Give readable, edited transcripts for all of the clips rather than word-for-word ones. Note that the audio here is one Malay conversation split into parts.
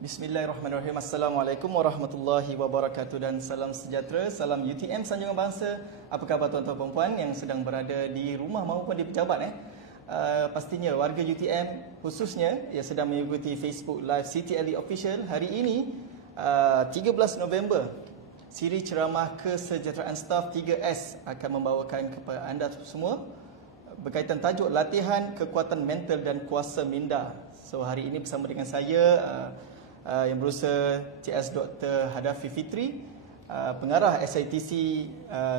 Bismillahirrahmanirrahim. Assalamualaikum warahmatullahi wabarakatuh dan salam sejahtera, salam UTM Sanjungan Bangsa. Apa khabar tuan-tuan dan puan yang sedang berada di rumah maupun di pejabat pastinya warga UTM khususnya yang sedang mengikuti Facebook Live CTLD Official hari ini 13 November. Siri ceramah kesejahteraan staf 3S akan membawakan kepada anda semua berkaitan tajuk latihan kekuatan mental dan kuasa minda. So hari ini bersama dengan saya yang berusaha CS Dr. Hadafi Fitri, pengarah SITC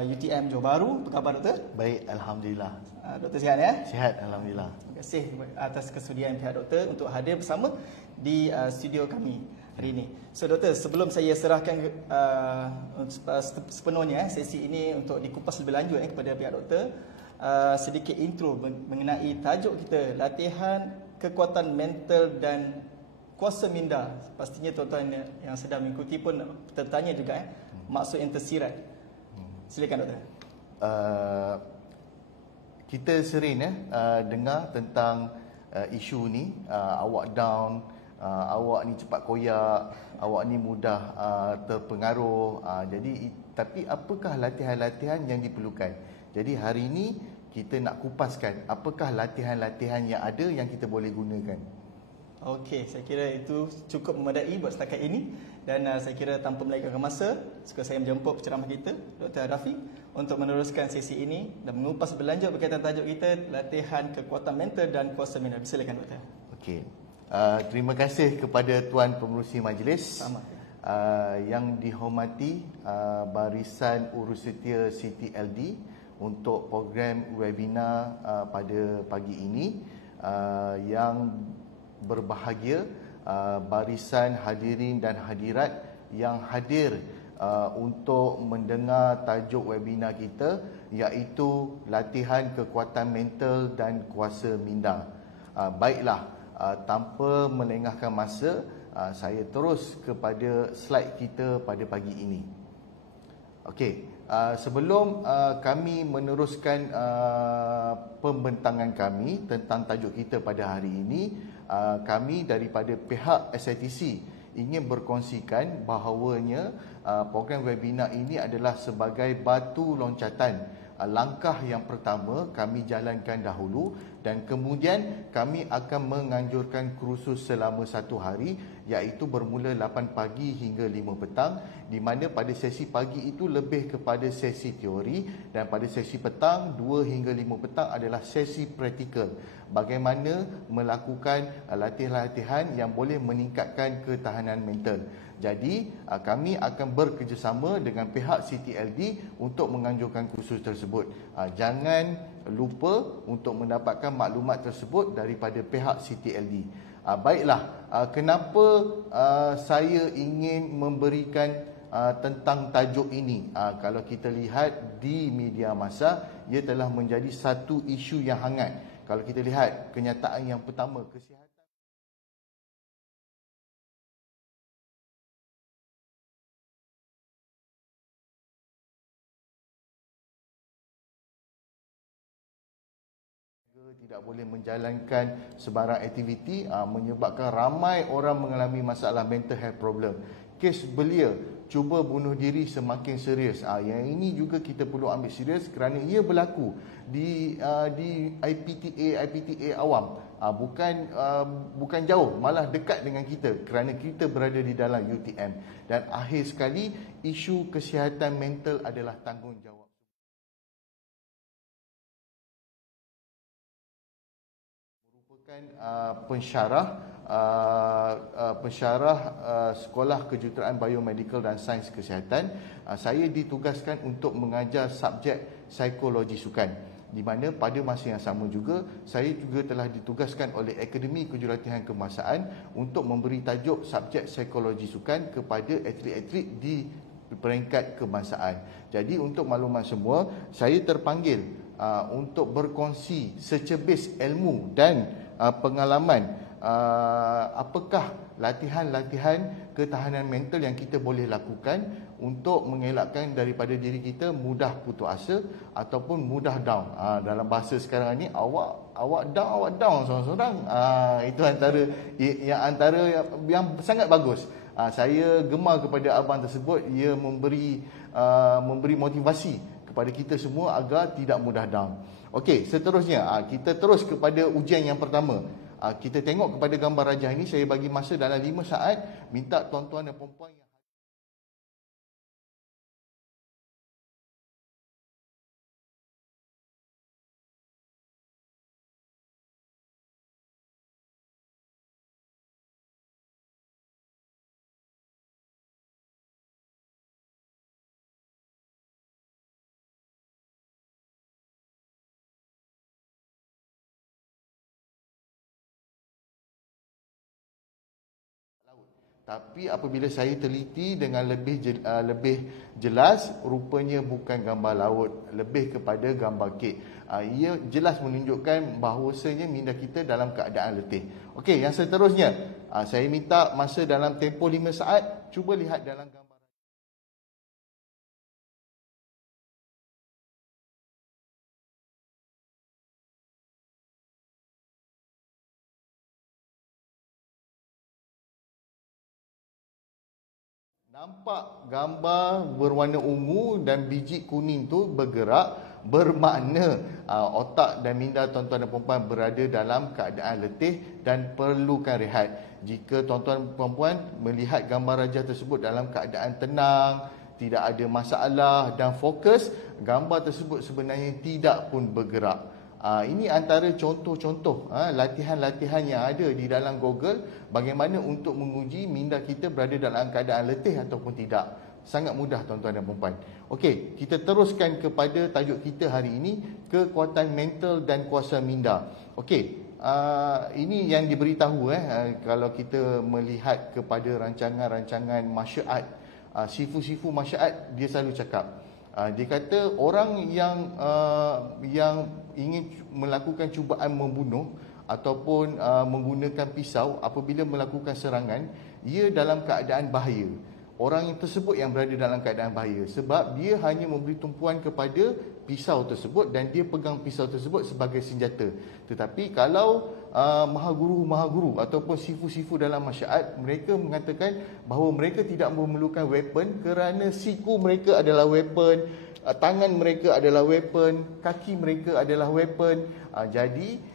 UTM Johor Bahru. Apa khabar doktor? Baik, Alhamdulillah. Doktor sihat ya? Sihat, Alhamdulillah. Terima kasih atas kesudian pihak doktor untuk hadir bersama di studio kami hari ini. So doktor, sebelum saya serahkan sepenuhnya sesi ini untuk dikupas lebih lanjut kepada pihak doktor, sedikit intro mengenai tajuk kita, latihan kekuatan mental dan kuasa minda. Pastinya tuan-tuan yang sedang mengikuti pun tertanya juga maksud yang tersirat. Silakan doktor. Kita sering dengar tentang isu ni, awak down, awak ni cepat koyak, awak ni mudah terpengaruh. Tapi apakah latihan-latihan yang diperlukan? Jadi hari ini kita nak kupaskan apakah latihan-latihan yang ada yang kita boleh gunakan. Okey, saya kira itu cukup memadai buat setakat ini dan saya kira tanpa melengahkan masa, suka saya menjemput penceramah kita Dr. Hadafi untuk meneruskan sesi ini dan mengupas berlanjut berkaitan tajuk kita, latihan kekuatan mental dan kuasa minda. Silakan doktor. Okey. Terima kasih kepada tuan pengerusi majlis. Sama. Yang dihormati Barisan Urussetia CTLD untuk program webinar pada pagi ini, yang berbahagia barisan hadirin dan hadirat yang hadir untuk mendengar tajuk webinar kita, iaitu latihan kekuatan mental dan kuasa minda. Baiklah, tanpa melengahkan masa, saya terus kepada slide kita pada pagi ini. Okey, sebelum kami meneruskan pembentangan kami tentang tajuk kita pada hari ini, kami daripada pihak SITC ingin berkongsikan bahawanya program webinar ini adalah sebagai batu loncatan. Langkah yang pertama kami jalankan dahulu dan kemudian kami akan menganjurkan kursus selama 1 hari, iaitu bermula 8 pagi hingga 5 petang, di mana pada sesi pagi itu lebih kepada sesi teori dan pada sesi petang 2 hingga 5 petang adalah sesi praktikal. Bagaimana melakukan latihan-latihan yang boleh meningkatkan ketahanan mental. Jadi kami akan bekerjasama dengan pihak CTLD untuk menganjurkan kursus tersebut. Jangan lupa untuk mendapatkan maklumat tersebut daripada pihak CTLD. Baiklah, kenapa saya ingin memberikan tentang tajuk ini? Kalau kita lihat di media massa, ia telah menjadi satu isu yang hangat. Kalau kita lihat kenyataan yang pertama, kesihatan tidak boleh menjalankan sebarang aktiviti, menyebabkan ramai orang mengalami masalah mental health problem. Kes belia cuba bunuh diri semakin serius. Yang ini juga kita perlu ambil serius kerana ia berlaku di IPTA awam. Bukan jauh, malah dekat dengan kita kerana kita berada di dalam UTM. Dan akhir sekali, isu kesihatan mental adalah tanggungjawab pensyarah Sekolah Kejuruteraan Biomedical dan Sains Kesihatan. Saya ditugaskan untuk mengajar subjek psikologi sukan, di mana pada masa yang sama juga saya juga telah ditugaskan oleh Akademi Kejurulatihan Kebangsaan untuk memberi tajuk subjek psikologi sukan kepada atlet-atlet di peringkat kebangsaan. Jadi untuk maklumat semua, saya terpanggil untuk berkongsi secebis ilmu dan pengalaman apakah latihan-latihan ketahanan mental yang kita boleh lakukan untuk mengelakkan daripada diri kita mudah putus asa ataupun mudah down. Dalam bahasa sekarang ni, awak down seorang-seorang. Itu antara yang sangat bagus. Saya gemar kepada abang tersebut. Ia memberi motivasi kepada kita semua agar tidak mudah down. Okey, seterusnya kita terus kepada ujian yang pertama. Kita tengok kepada gambar rajah ini. Saya bagi masa dalam 5 saat. Minta tuan-tuan dan puan-puan yang Tapi apabila saya teliti dengan lebih jelas, rupanya bukan gambar laut, lebih kepada gambar kek. Ia jelas menunjukkan bahawasanya minda kita dalam keadaan letih. Okey, yang seterusnya, saya minta masa dalam tempoh 5 saat, cuba lihat dalam gambar. Nampak gambar berwarna ungu dan biji kuning tu bergerak, bermakna otak dan minda tuan-tuan dan puan-puan berada dalam keadaan letih dan perlukan rehat. Jika tuan-tuan dan puan-puan melihat gambar rajah tersebut dalam keadaan tenang, tidak ada masalah dan fokus, gambar tersebut sebenarnya tidak pun bergerak. Ini antara contoh-contoh latihan-latihan yang ada di dalam Google bagaimana untuk menguji minda kita berada dalam keadaan letih ataupun tidak. Sangat mudah tuan-tuan dan puan-puan. Okey, kita teruskan kepada tajuk kita hari ini, kekuatan mental dan kuasa minda. Okey, ini yang diberitahu kalau kita melihat kepada rancangan-rancangan martial art, sifu-sifu martial art, dia selalu cakap, dia kata orang yang ingin melakukan cubaan membunuh ataupun menggunakan pisau, apabila melakukan serangan, ia dalam keadaan bahaya. Orang yang tersebut yang berada dalam keadaan bahaya sebab dia hanya memberi tumpuan kepada pisau tersebut dan dia pegang pisau tersebut sebagai senjata. Tetapi kalau maha-guru ataupun sifu-sifu dalam martial art, mereka mengatakan bahawa mereka tidak memerlukan weapon kerana siku mereka adalah weapon, tangan mereka adalah weapon, kaki mereka adalah weapon. Jadi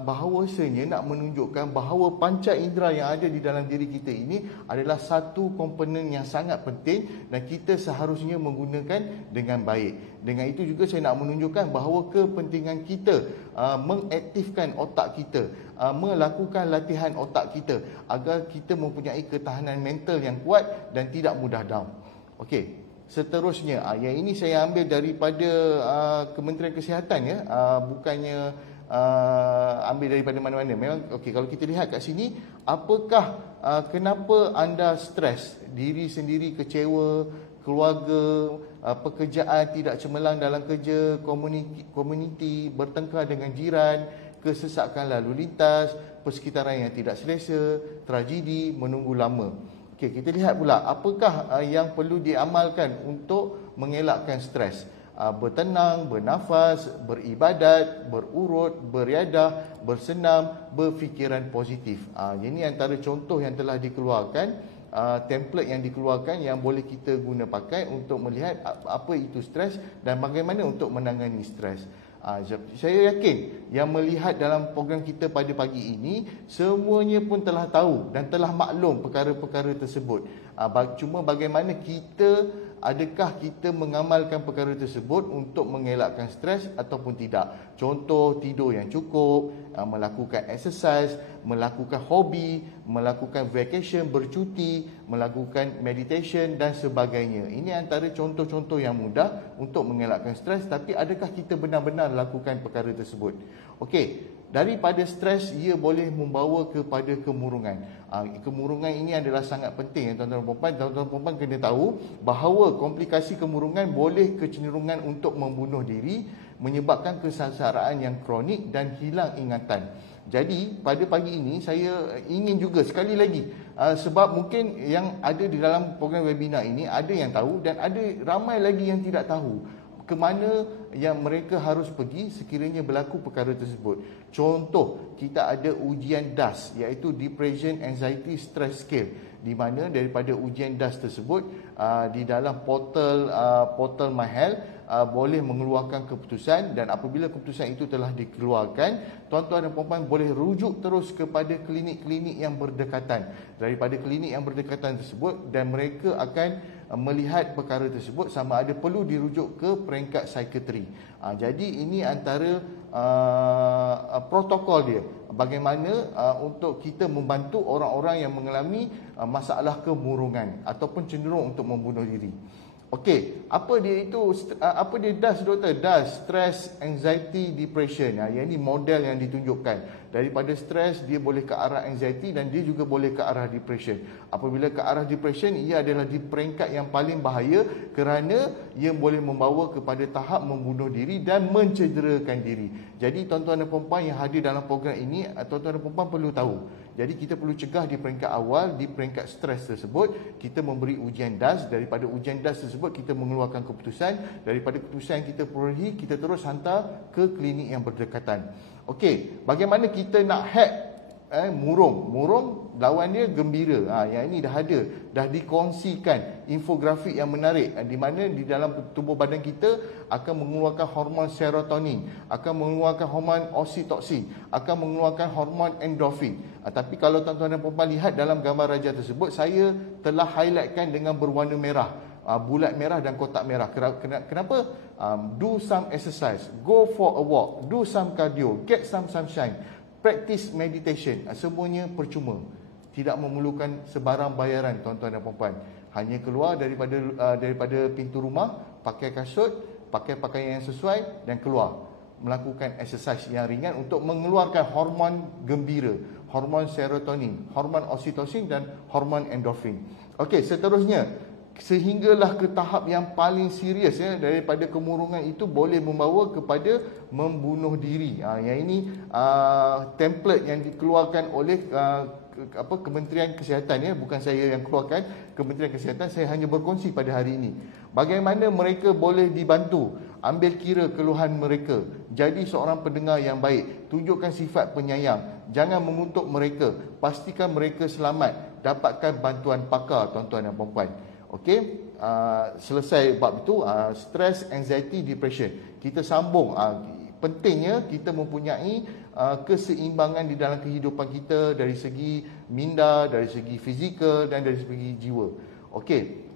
bahawasanya nak menunjukkan bahawa panca indera yang ada di dalam diri kita ini adalah satu komponen yang sangat penting dan kita seharusnya menggunakan dengan baik. Dengan itu juga saya nak menunjukkan bahawa kepentingan kita mengaktifkan otak kita, melakukan latihan otak kita agar kita mempunyai ketahanan mental yang kuat dan tidak mudah down. Okey, seterusnya yang ini saya ambil daripada Kementerian Kesihatan ya, bukannya ambil daripada mana-mana. Memang okey, kalau kita lihat kat sini, apakah kenapa anda stres, diri sendiri kecewa, keluarga, pekerjaan tidak cemerlang dalam kerja, komuniti, bertengkar dengan jiran, kesesakan lalu lintas, persekitaran yang tidak selesa, tragedi, menunggu lama. Okey, kita lihat pula apakah yang perlu diamalkan untuk mengelakkan stres. Bertenang, bernafas, beribadat, berurut, beriadah, bersenam, berfikiran positif. Ini antara contoh yang telah dikeluarkan, template yang dikeluarkan yang boleh kita guna pakai untuk melihat apa itu stres dan bagaimana untuk menangani stres. Saya yakin yang melihat dalam program kita pada pagi ini semuanya pun telah tahu dan telah maklum perkara-perkara tersebut. Cuma bagaimana adakah kita mengamalkan perkara tersebut untuk mengelakkan stres ataupun tidak. Contoh, tidur yang cukup, melakukan exercise, melakukan hobi, melakukan vacation, bercuti, melakukan meditation dan sebagainya. Ini antara contoh-contoh yang mudah untuk mengelakkan stres, tapi adakah kita benar-benar lakukan perkara tersebut? Okey, daripada stres ia boleh membawa kepada kemurungan. Kemurungan ini adalah sangat penting tuan-tuan dan puan-puan. Tuan-tuan dan puan-puan kena tahu bahawa komplikasi kemurungan boleh kecenderungan untuk membunuh diri, menyebabkan kesengsaraan yang kronik dan hilang ingatan. Jadi pada pagi ini saya ingin juga sekali lagi, sebab mungkin yang ada di dalam program webinar ini ada yang tahu dan ada ramai lagi yang tidak tahu ke mana yang mereka harus pergi sekiranya berlaku perkara tersebut. Contoh, kita ada ujian DAS, iaitu Depression Anxiety Stress Scale, di mana daripada ujian DAS tersebut di dalam portal MyHealth boleh mengeluarkan keputusan, dan apabila keputusan itu telah dikeluarkan, tuan-tuan dan puan-puan boleh rujuk terus kepada klinik-klinik yang berdekatan daripada klinik yang berdekatan tersebut, dan mereka akan melihat perkara tersebut sama ada perlu dirujuk ke peringkat psikiatri. Jadi ini antara protokol dia, bagaimana untuk kita membantu orang-orang yang mengalami masalah kemurungan ataupun cenderung untuk membunuh diri. Okey, apa dia DAS, doktor? DAS, Stress, Anxiety, Depression. Yang ini model yang ditunjukkan. Daripada stres dia boleh ke arah anxiety dan dia juga boleh ke arah depression. Apabila ke arah depression, ia adalah di peringkat yang paling bahaya kerana ia boleh membawa kepada tahap membunuh diri dan mencederakan diri. Jadi tuan-tuan dan puan-puan yang hadir dalam program ini, tuan-tuan dan puan-puan perlu tahu. Jadi kita perlu cegah di peringkat awal, di peringkat stres tersebut. Kita memberi ujian DAS, daripada ujian DAS tersebut kita mengeluarkan keputusan, daripada keputusan yang kita perolehi, kita terus hantar ke klinik yang berdekatan. Okey, bagaimana kita nak hack murung? Murung lawan dia gembira. Yang ini dah ada, dah dikongsikan infografik yang menarik, di mana di dalam tubuh badan kita akan mengeluarkan hormon serotonin, akan mengeluarkan hormon oksitoksin, akan mengeluarkan hormon endorfin. Tapi kalau tuan-tuan dan puan-puan lihat dalam gambar raja tersebut, saya telah highlightkan dengan berwarna merah, bulat merah dan kotak merah. Kenapa? Do some exercise, go for a walk, do some cardio, get some sunshine, practice meditation. Semuanya percuma, tidak memerlukan sebarang bayaran, tuan-tuan dan puan-puan. Hanya keluar daripada pintu rumah, pakai kasut, pakai pakaian yang sesuai dan keluar melakukan exercise yang ringan untuk mengeluarkan hormon gembira, hormon serotonin, hormon oksitosin dan hormon endorfin. Okey, seterusnya, sehinggalah ke tahap yang paling serius, daripada kemurungan itu boleh membawa kepada membunuh diri. Yang ini template yang dikeluarkan oleh Kementerian Kesihatan, bukan saya yang keluarkan, Kementerian Kesihatan. Saya hanya berkongsi pada hari ini bagaimana mereka boleh dibantu. Ambil kira keluhan mereka, jadi seorang pendengar yang baik, tunjukkan sifat penyayang, jangan mengutuk mereka, pastikan mereka selamat, dapatkan bantuan pakar, tuan-tuan dan puan-puan. Okey, selesai bab itu, stress, anxiety, depression. Kita sambung, pentingnya kita mempunyai keseimbangan di dalam kehidupan kita dari segi minda, dari segi fizikal dan dari segi jiwa. Okey,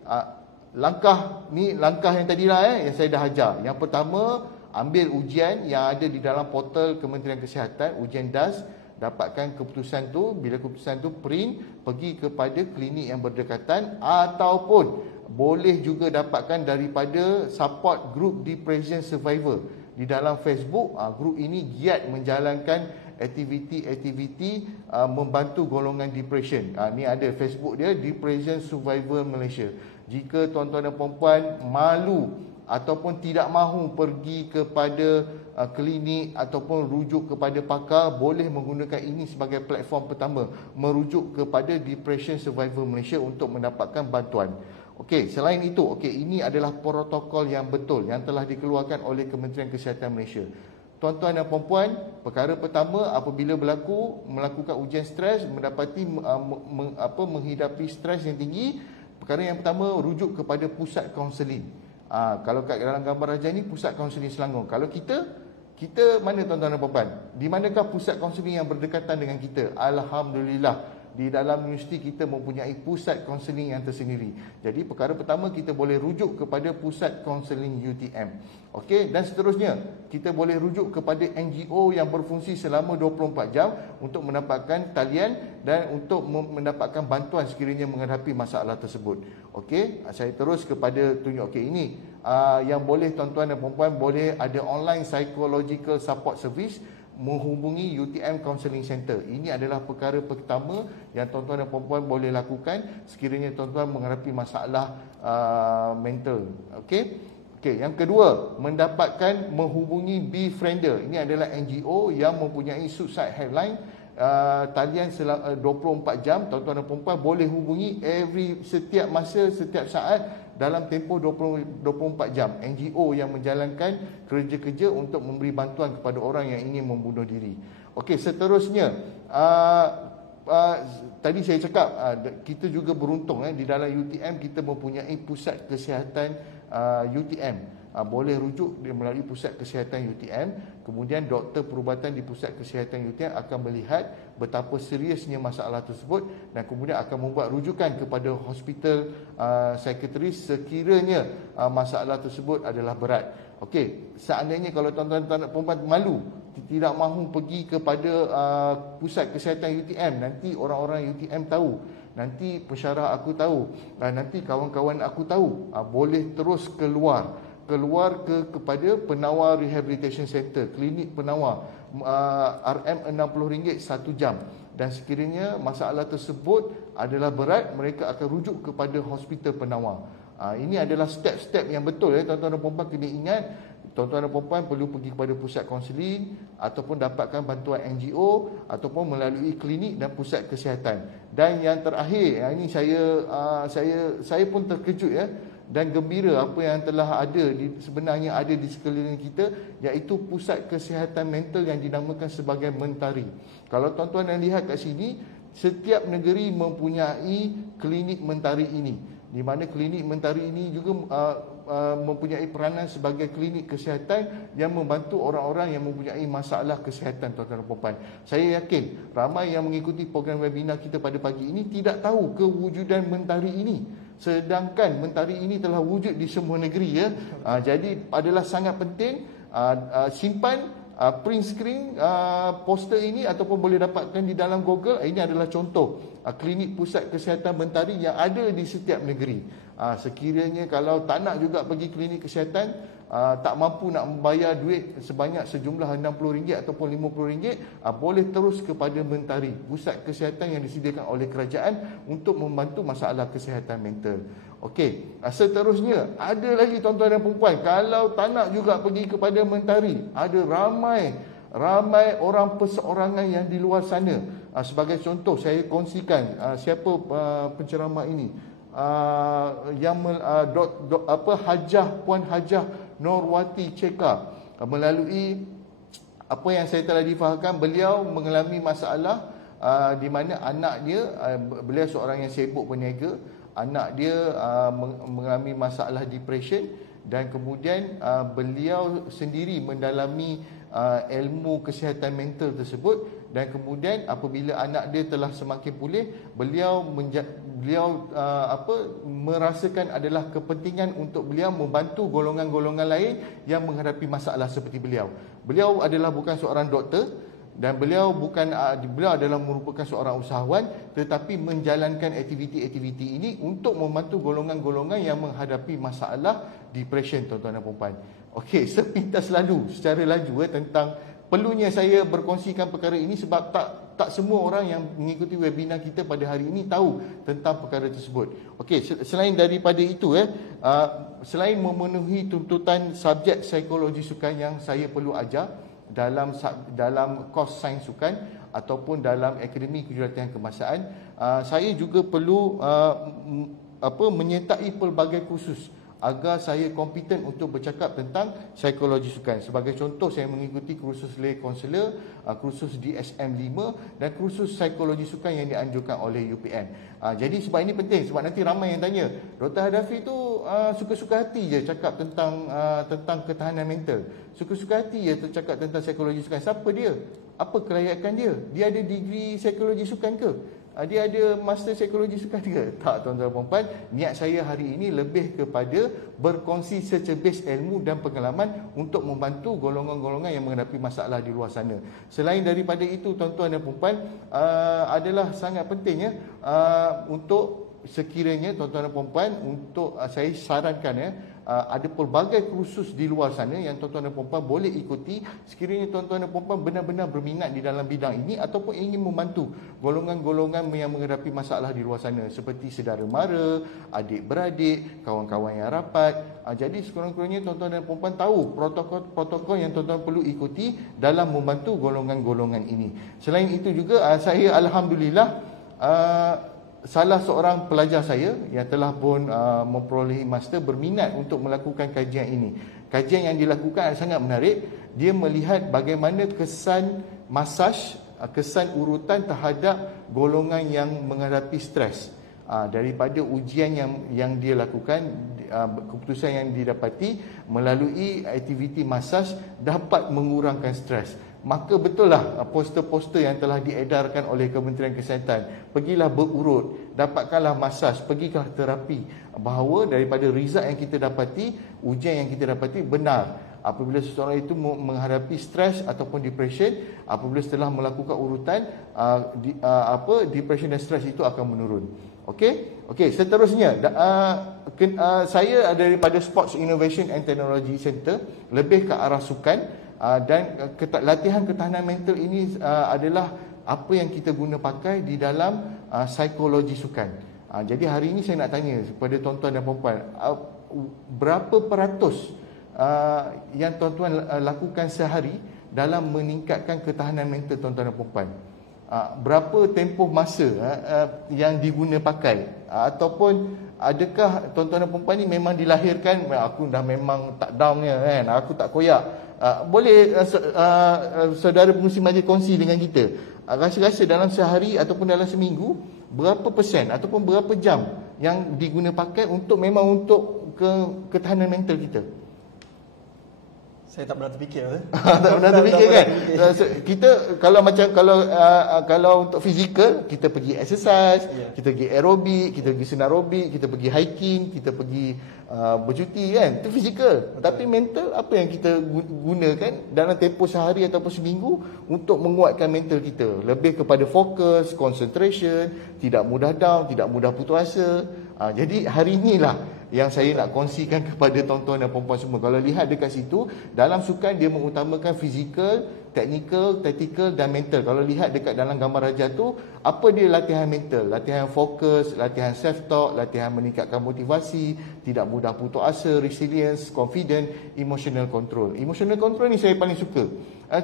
langkah yang tadilah yang saya dah ajar. Yang pertama, ambil ujian yang ada di dalam portal Kementerian Kesihatan, ujian DAS. Dapatkan keputusan tu, bila keputusan tu print, pergi kepada klinik yang berdekatan, ataupun boleh juga dapatkan daripada support group Depression Survivor di dalam Facebook. Grup ini giat menjalankan aktiviti-aktiviti membantu golongan depression. Ni ada Facebook dia, Depression Survivor Malaysia. Jika tuan-tuan dan puan-puan malu ataupun tidak mahu pergi kepada klinik ataupun rujuk kepada pakar, boleh menggunakan ini sebagai platform pertama, merujuk kepada Depression Survivor Malaysia untuk mendapatkan bantuan. Okey, selain itu, ini adalah protokol yang betul yang telah dikeluarkan oleh Kementerian Kesihatan Malaysia. Tuan-tuan dan puan-puan, perkara pertama apabila melakukan ujian stres, menghidapi stres yang tinggi, perkara yang pertama rujuk kepada pusat kaunseling. Kalau kat dalam gambar raja ni pusat kaunseling Selangor. Kalau kita mana tuan-tuan dan puan-puan? Di manakah pusat kaunseling yang berdekatan dengan kita? Alhamdulillah, di dalam universiti kita mempunyai pusat kaunseling yang tersendiri. Jadi perkara pertama kita boleh rujuk kepada pusat kaunseling UTM. Okey, dan seterusnya kita boleh rujuk kepada NGO yang berfungsi selama 24 jam untuk mendapatkan talian dan untuk mendapatkan bantuan sekiranya menghadapi masalah tersebut. Okey, saya terus kepada tunjuk. Okey, ini yang boleh tuan-tuan dan puan-puan boleh ada online psychological support service, menghubungi UTM Counselling Center. Ini adalah perkara pertama yang tuan-tuan dan puan-puan boleh lakukan sekiranya tuan-tuan menghadapi masalah mental. Okey. Yang kedua, menghubungi Befriender. Ini adalah NGO yang mempunyai suicide helpline talian 24 jam. Tuan-tuan dan puan boleh hubungi setiap masa, setiap saat dalam tempoh 24 jam. NGO yang menjalankan kerja-kerja untuk memberi bantuan kepada orang yang ingin membunuh diri. Okey, seterusnya tadi saya cakap kita juga beruntung di dalam UTM kita mempunyai pusat kesihatan UTM. Boleh rujuk melalui pusat kesihatan UTM. Kemudian doktor perubatan di pusat kesihatan UTM akan melihat betapa seriusnya masalah tersebut dan kemudian akan membuat rujukan kepada hospital psikiatris sekiranya masalah tersebut adalah berat. Okey, seandainya kalau tuan-tuan dan puan malu, tidak mahu pergi kepada pusat kesihatan UTM, nanti orang-orang UTM tahu, nanti pensyarah aku tahu, nanti kawan-kawan aku tahu, boleh terus keluar kepada penawar rehabilitation center, klinik penawar, RM60 1 jam. Dan sekiranya masalah tersebut adalah berat, mereka akan rujuk kepada hospital penawar. Ini adalah step-step yang betul tuan-tuan dan puan kena ingat. Tuan-tuan dan puan perlu pergi kepada pusat kaunseling ataupun dapatkan bantuan NGO ataupun melalui klinik dan pusat kesihatan. Dan yang terakhir, ini saya pun terkejut dan gembira apa yang telah sebenarnya ada di sekeliling kita, iaitu pusat kesihatan mental yang dinamakan sebagai Mentari. Kalau tuan-tuan yang lihat kat sini, setiap negeri mempunyai klinik Mentari ini, di mana klinik Mentari ini juga mempunyai peranan sebagai klinik kesihatan yang membantu orang-orang yang mempunyai masalah kesihatan, tuan-tuan dan puan. Saya yakin ramai yang mengikuti program webinar kita pada pagi ini tidak tahu kewujudan Mentari ini. Sedangkan Mentari ini telah wujud di semua negeri jadi adalah sangat penting simpan print screen poster ini ataupun boleh dapatkan di dalam Google. Ini adalah contoh klinik pusat kesihatan Mentari yang ada di setiap negeri. Sekiranya kalau tak nak juga pergi klinik kesihatan, tak mampu nak membayar duit sebanyak sejumlah RM60 ataupun RM50, boleh terus kepada Mentari, pusat kesihatan yang disediakan oleh kerajaan untuk membantu masalah kesihatan mental. Okey, seterusnya ada lagi tuan-tuan dan puan, kalau tak nak juga pergi kepada Mentari, ada ramai orang perseorangan yang di luar sana. Sebagai contoh, saya kongsikan siapa penceramah ini, Puan Hajah Norwati Ceka. Melalui apa yang saya telah difahamkan, beliau mengalami masalah di mana anak dia, beliau seorang yang sibuk berniaga, anak dia mengalami masalah depression dan kemudian beliau sendiri mendalami ilmu kesihatan mental tersebut. Dan kemudian apabila anak dia telah semakin pulih, beliau merasakan adalah kepentingan untuk beliau membantu golongan-golongan lain yang menghadapi masalah seperti beliau. Beliau adalah bukan seorang doktor dan beliau adalah merupakan seorang usahawan, tetapi menjalankan aktiviti-aktiviti ini untuk membantu golongan-golongan yang menghadapi masalah depression, tuan-tuan dan puan. Okey, sepintas lalu secara laju tentang perlunya saya berkongsikan perkara ini sebab tak semua orang yang mengikuti webinar kita pada hari ini tahu tentang perkara tersebut. Okey, selain daripada itu selain memenuhi tuntutan subjek psikologi sukan yang saya perlu ajar dalam kos sains sukan ataupun dalam akademi kejuratan kemasaan, saya juga perlu menyertai pelbagai kursus agar saya kompeten untuk bercakap tentang psikologi sukan. Sebagai contoh, saya mengikuti kursus lay counselor, kursus DSM-5 dan kursus psikologi sukan yang dianjurkan oleh UPN. Jadi sebab ini penting, sebab nanti ramai yang tanya, Dr. Hadafi tu suka-suka hati je cakap tentang ketahanan mental. Suka-suka hati je cakap tentang psikologi sukan. Siapa dia? Apa kelayakan dia? Dia ada degree psikologi sukan ke? Dia ada master psikologi sukan ke? Tak, tuan-tuan dan puan. Niat saya hari ini lebih kepada berkongsi secebis ilmu dan pengalaman untuk membantu golongan-golongan yang menghadapi masalah di luar sana. Selain daripada itu, tuan-tuan dan puan, adalah sangat penting untuk sekiranya tuan-tuan dan puan, untuk saya sarankan ada pelbagai kursus di luar sana yang tuan-tuan dan puan-puan boleh ikuti sekiranya tuan-tuan dan puan-puan benar-benar berminat di dalam bidang ini ataupun ingin membantu golongan-golongan yang menghadapi masalah di luar sana seperti saudara mara, adik-beradik, kawan-kawan yang rapat. Jadi sekurang-kurangnya tuan-tuan dan puan-puan tahu protokol-protokol yang tuan-tuan perlu ikuti dalam membantu golongan-golongan ini. Selain itu juga saya alhamdulillah salah seorang pelajar saya yang telah pun memperolehi master berminat untuk melakukan kajian ini. Kajian yang dilakukan sangat menarik. Dia melihat bagaimana kesan masaj, kesan urutan terhadap golongan yang menghadapi stres. Daripada ujian yang dia lakukan, keputusan yang didapati melalui aktiviti masaj dapat mengurangkan stres. Maka betul lah poster-poster yang telah diedarkan oleh Kementerian Kesihatan, pergilah berurut, dapatkanlah masaj, pergilah terapi, bahawa daripada result yang kita dapati, ujian yang kita dapati benar. Apabila seseorang itu menghadapi stres ataupun depression, apabila setelah melakukan urutan, depression dan stres itu akan menurun. Okey, seterusnya saya daripada Sports Innovation and Technology Center lebih ke arah sukan. Dan latihan ketahanan mental ini adalah apa yang kita guna pakai di dalam psikologi sukan. Jadi hari ini saya nak tanya kepada tuan-tuan dan puan-puan, berapa peratus yang tuan-tuan lakukan sehari dalam meningkatkan ketahanan mental tuan-tuan dan puan-puan? Berapa tempoh masa yang diguna pakai? Ataupun adakah tuan-tuan dan puan-puan ni memang dilahirkan aku dah memang tak down kan, aku tak koyak? Boleh saudara pengurusi majlis kongsi dengan kita, rasa-rasa dalam sehari ataupun dalam seminggu berapa persen ataupun berapa jam yang diguna pakai untuk ketahanan mental kita? Saya tak pernah terfikir. Tak pernah terfikir kan? Kita kalau untuk fizikal, kita pergi exercise, kita pergi aerobik, kita pergi senarobik, kita pergi hiking, kita pergi bercuti kan? Itu fizikal. Tapi mental, apa yang kita gunakan dalam tempoh sehari ataupun seminggu untuk menguatkan mental kita? Lebih kepada fokus, concentration, tidak mudah down, tidak mudah putus asa. Jadi hari inilah yang saya nak kongsikan kepada tuan-tuan dan puan-puan semua. Kalau lihat dekat situ, dalam sukan dia mengutamakan fizikal, teknikal, taktikal dan mental. Kalau lihat dekat dalam gambar raja tu, apa dia latihan mental? Latihan fokus, latihan self-talk, latihan meningkatkan motivasi, tidak mudah putus asa, resilience, confident, emotional control. Emotional control ni saya paling suka.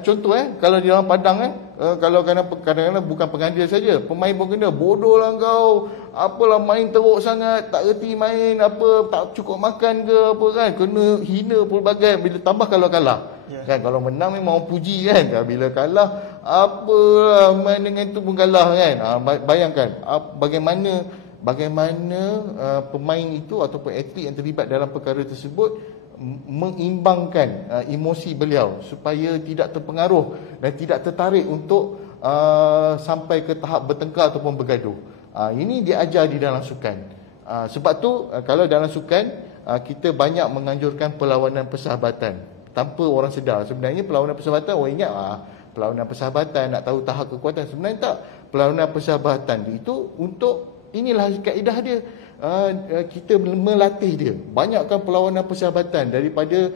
Contoh kalau di dalam padang kalau kadang-kadang bukan pengadil saja, pemain pun kena, bodoh lah kau, apalah main teruk sangat, tak reti main, apa tak cukup makan ke apa kan, kena hina pelbagai. Bila tambah kalau kalah, kan, kalau menang memang orang puji kan, bila kalah apalah main dengan tu pun kalah kan. Bayangkan bagaimana pemain itu ataupun atlet yang terlibat dalam perkara tersebut mengimbangkan emosi beliau supaya tidak terpengaruh dan tidak tertarik untuk sampai ke tahap bertengkar ataupun bergaduh. Ini diajar di dalam sukan. Sebab tu kalau dalam sukan kita banyak menganjurkan perlawanan persahabatan tanpa orang sedar. Sebenarnya perlawanan persahabatan, orang ingat perlawanan persahabatan nak tahu tahap kekuatan. Sebenarnya tak. Perlawanan persahabatan itu untuk, inilah kaedah dia, kita melatih dia. Banyakkan perlawanan persahabatan daripada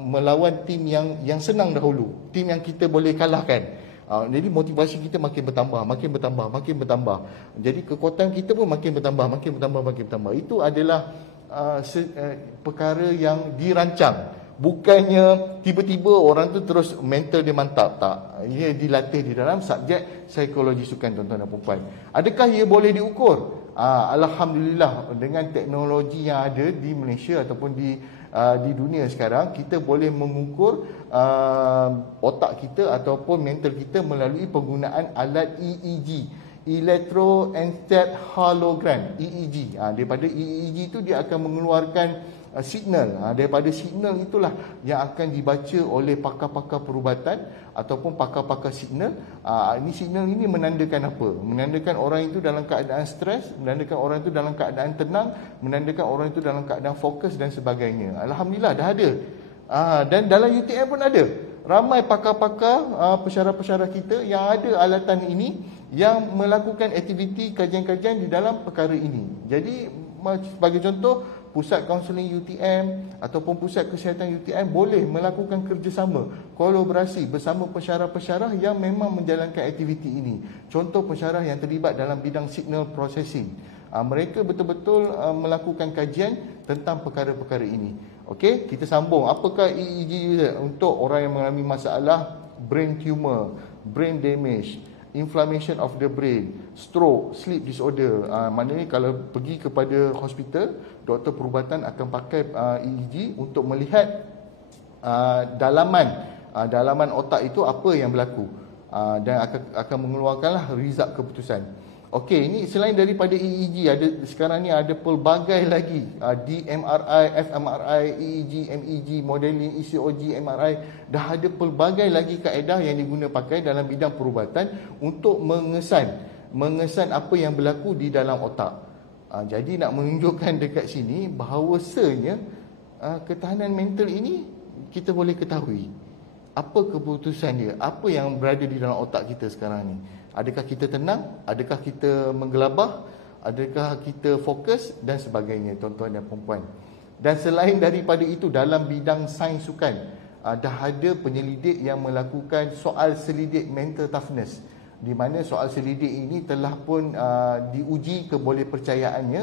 melawan tim yang senang dahulu, tim yang kita boleh kalahkan. Jadi motivasi kita makin bertambah. Jadi kekuatan kita pun makin bertambah. Itu adalah perkara yang dirancang. Bukannya tiba-tiba orang tu terus mental dia mantap. Tak. Ia dilatih di dalam subjek psikologi sukan, tuan-tuan dan puan-puan. Adakah ia boleh diukur? Alhamdulillah, dengan teknologi yang ada di Malaysia ataupun di dunia sekarang, kita boleh mengukur otak kita ataupun mental kita melalui penggunaan alat EEG, Electroencephalogram, EEG. Daripada EEG itu dia akan mengeluarkan signal. Daripada signal itulah yang akan dibaca oleh pakar-pakar perubatan ataupun pakar-pakar signal. Ini signal ini menandakan apa? Menandakan orang itu dalam keadaan stres, menandakan orang itu dalam keadaan tenang, menandakan orang itu dalam keadaan fokus dan sebagainya. Alhamdulillah dah ada. Dan dalam UTM pun ada. Ramai pakar-pakar, pensyarah-pensyarah kita yang ada alatan ini, yang melakukan aktiviti kajian-kajian di dalam perkara ini. Jadi sebagai contoh, pusat kaunseling UTM ataupun pusat kesihatan UTM boleh melakukan kerjasama, kolaborasi bersama pensyarah-pensyarah yang memang menjalankan aktiviti ini. Contoh pensyarah yang terlibat dalam bidang signal processing. Mereka betul-betul melakukan kajian tentang perkara-perkara ini. Okey, kita sambung. Apakah EEG user untuk orang yang mengalami masalah brain tumor, brain damage, inflammation of the brain, stroke, sleep disorder. Maknanya kalau pergi kepada hospital, doktor perubatan akan pakai EEG untuk melihat dalaman otak itu apa yang berlaku, dan akan mengeluarkanlah result keputusan. Okey, ini selain daripada EEG, sekarang ni ada pelbagai lagi DMRI, fMRI, EEG, MEG, modeling, ECOG, MRI. Dah ada pelbagai lagi kaedah yang diguna pakai dalam bidang perubatan untuk mengesan apa yang berlaku di dalam otak. Jadi nak menunjukkan dekat sini bahawasanya ketahanan mental ini kita boleh ketahui apa keputusan dia, apa yang berada di dalam otak kita sekarang ni. Adakah kita tenang? Adakah kita menggelabah? Adakah kita fokus? Dan sebagainya, tuan-tuan dan puan-puan. Dan selain daripada itu, dalam bidang sains sukan, dah ada penyelidik yang melakukan soal selidik mental toughness, di mana soal selidik ini telah pun diuji kebolehpercayaannya,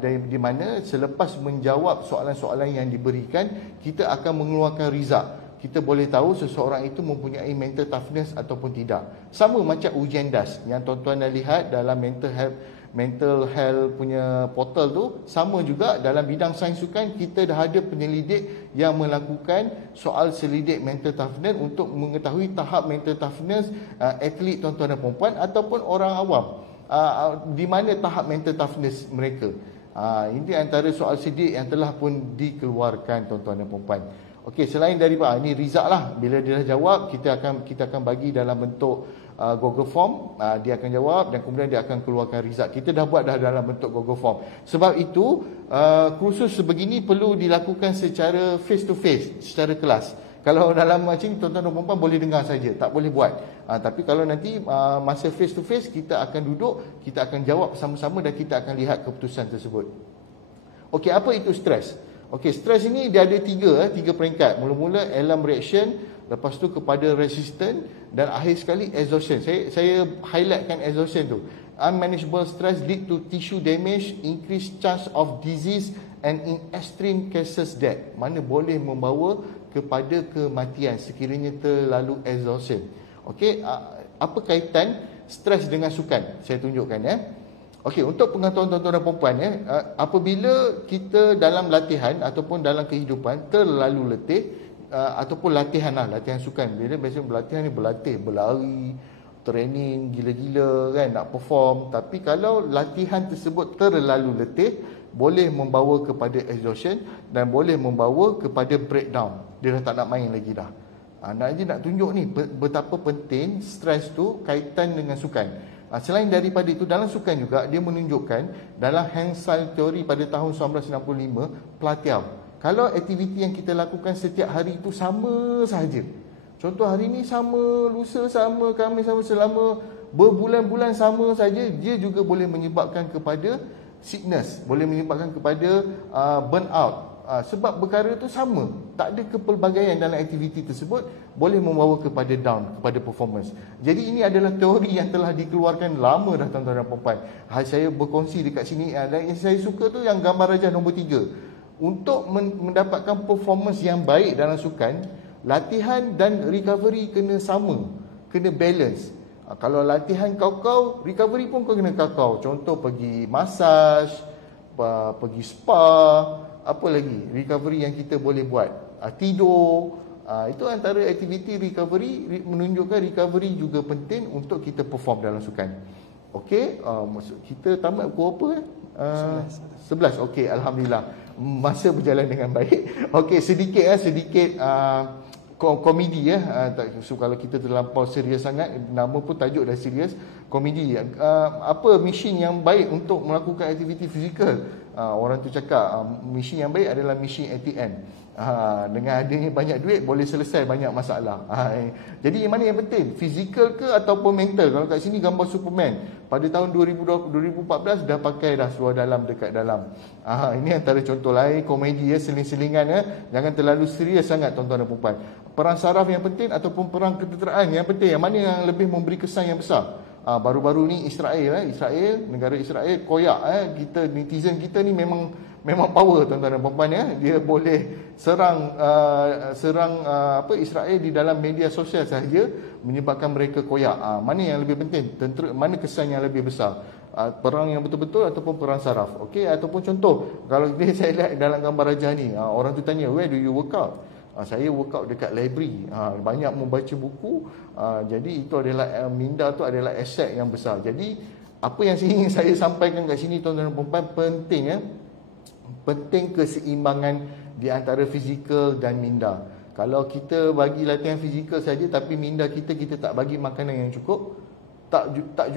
di mana selepas menjawab soalan-soalan yang diberikan, kita akan mengeluarkan result. Kita boleh tahu seseorang itu mempunyai mental toughness ataupun tidak. Sama macam ujian DAS yang tuan-tuan dah lihat dalam mental health punya portal tu. Sama juga dalam bidang sains sukan, kita dah ada penyelidik yang melakukan soal selidik mental toughness untuk mengetahui tahap mental toughness atlet, tuan-tuan dan perempuan, ataupun orang awam, di mana tahap mental toughness mereka. Ini antara soal selidik yang telah pun dikeluarkan, tuan-tuan dan perempuan. Okey, selain daripada ini result lah, bila dia dah jawab, kita akan bagi dalam bentuk Google Form. Dia akan jawab dan kemudian dia akan keluarkan result. Kita dah buat dah dalam bentuk Google Form. Sebab itu kursus sebegini perlu dilakukan secara face to face, secara kelas. Kalau dalam macam ni, tuan-tuan dan puan-puan boleh dengar saja, tak boleh buat. Tapi kalau nanti masa face to face, kita akan duduk, kita akan jawab sama-sama dan kita akan lihat keputusan tersebut. Okey, apa itu stres? Okey, stres ini dia ada tiga peringkat. Mula-mula alarm reaction, lepas tu kepada resistant, dan akhir sekali exhaustion. Saya highlightkan exhaustion tu. Unmanageable stress lead to tissue damage, increased chance of disease, and in extreme cases death. Mana boleh membawa kepada kematian sekiranya terlalu exhaustion. Okey, apa kaitan stres dengan sukan? Saya tunjukkan ya. Okey, untuk pengetahuan tuan-tuan dan puan-puan apabila kita dalam latihan ataupun dalam kehidupan terlalu letih, ataupun latihan sukan, bila biasanya berlatihan ni berlari, training gila-gila kan, nak perform. Tapi kalau latihan tersebut terlalu letih, boleh membawa kepada exhaustion dan boleh membawa kepada breakdown. Dia dah tak nak main lagi dah. Nak tunjuk ni betapa penting stres tu kaitan dengan sukan. Selain daripada itu, dalam sukan juga dia menunjukkan dalam Hansard Theory pada tahun 1965, pelatihan. Kalau aktiviti yang kita lakukan setiap hari itu sama sahaja. Contoh hari ni sama, lusa sama, Khamis sama, selama berbulan-bulan sama saja, dia juga boleh menyebabkan kepada sickness, boleh menyebabkan kepada burnout. Sebab perkara itu sama, tak ada kepelbagaian dalam aktiviti tersebut, boleh membawa kepada down, kepada performance. Jadi ini adalah teori yang telah dikeluarkan lama dah, tuan-tuan dan puan-puan. Saya berkongsi dekat sini, dan yang saya suka tu yang gambar rajah nombor 3. Untuk mendapatkan performance yang baik dalam sukan, latihan dan recovery kena sama, kena balance. Kalau latihan kau-kau, recovery pun kau kena kau-kau. Contoh pergi massage, pergi spa, apa lagi recovery yang kita boleh buat, tidur. Itu antara aktiviti recovery, menunjukkan recovery juga penting untuk kita perform dalam sukan. Okey, kita tamat pukul apa? 11. Okey, alhamdulillah, masa berjalan dengan baik. Okey, sedikit komedi so, kalau kita terlampau serius sangat, nama pun tajuk dah serius, komedi. Apa mesin yang baik untuk melakukan aktiviti fizikal? Orang tu cakap mesin yang baik adalah mesin ATM. Dengan adanya banyak duit boleh selesai banyak masalah. Jadi yang mana yang penting, fizikal ke ataupun mental? Kalau kat sini gambar Superman pada tahun 2014 dah pakai dah seluar dalam dekat dalam. Ini antara contoh lain komedi ya, seling-selingan ya. Jangan terlalu serius sangat tuan-tuan dan puan. Perang saraf yang penting ataupun perang ketenteraan yang penting, yang mana yang lebih memberi kesan yang besar? Baru-baru ni Israel, negara Israel koyak kita, netizen kita ni memang power tuan-tuan dan puan ya. Dia boleh serang Israel di dalam media sosial sahaja menyebabkan mereka koyak. Mana yang lebih penting? Mana kesan yang lebih besar? Perang yang betul-betul ataupun perang saraf? Okey, ataupun contoh kalau saya lihat dalam gambar Raja ni, orang tu tanya, where do you work out? Saya workout dekat library, banyak membaca buku. Jadi itu adalah minda tu adalah aset yang besar. Jadi apa yang ingin saya sampaikan kat sini tuan-tuan dan puan, penting penting keseimbangan di antara fizikal dan minda. Kalau kita bagi latihan fizikal saja tapi minda kita tak bagi makanan yang cukup, tak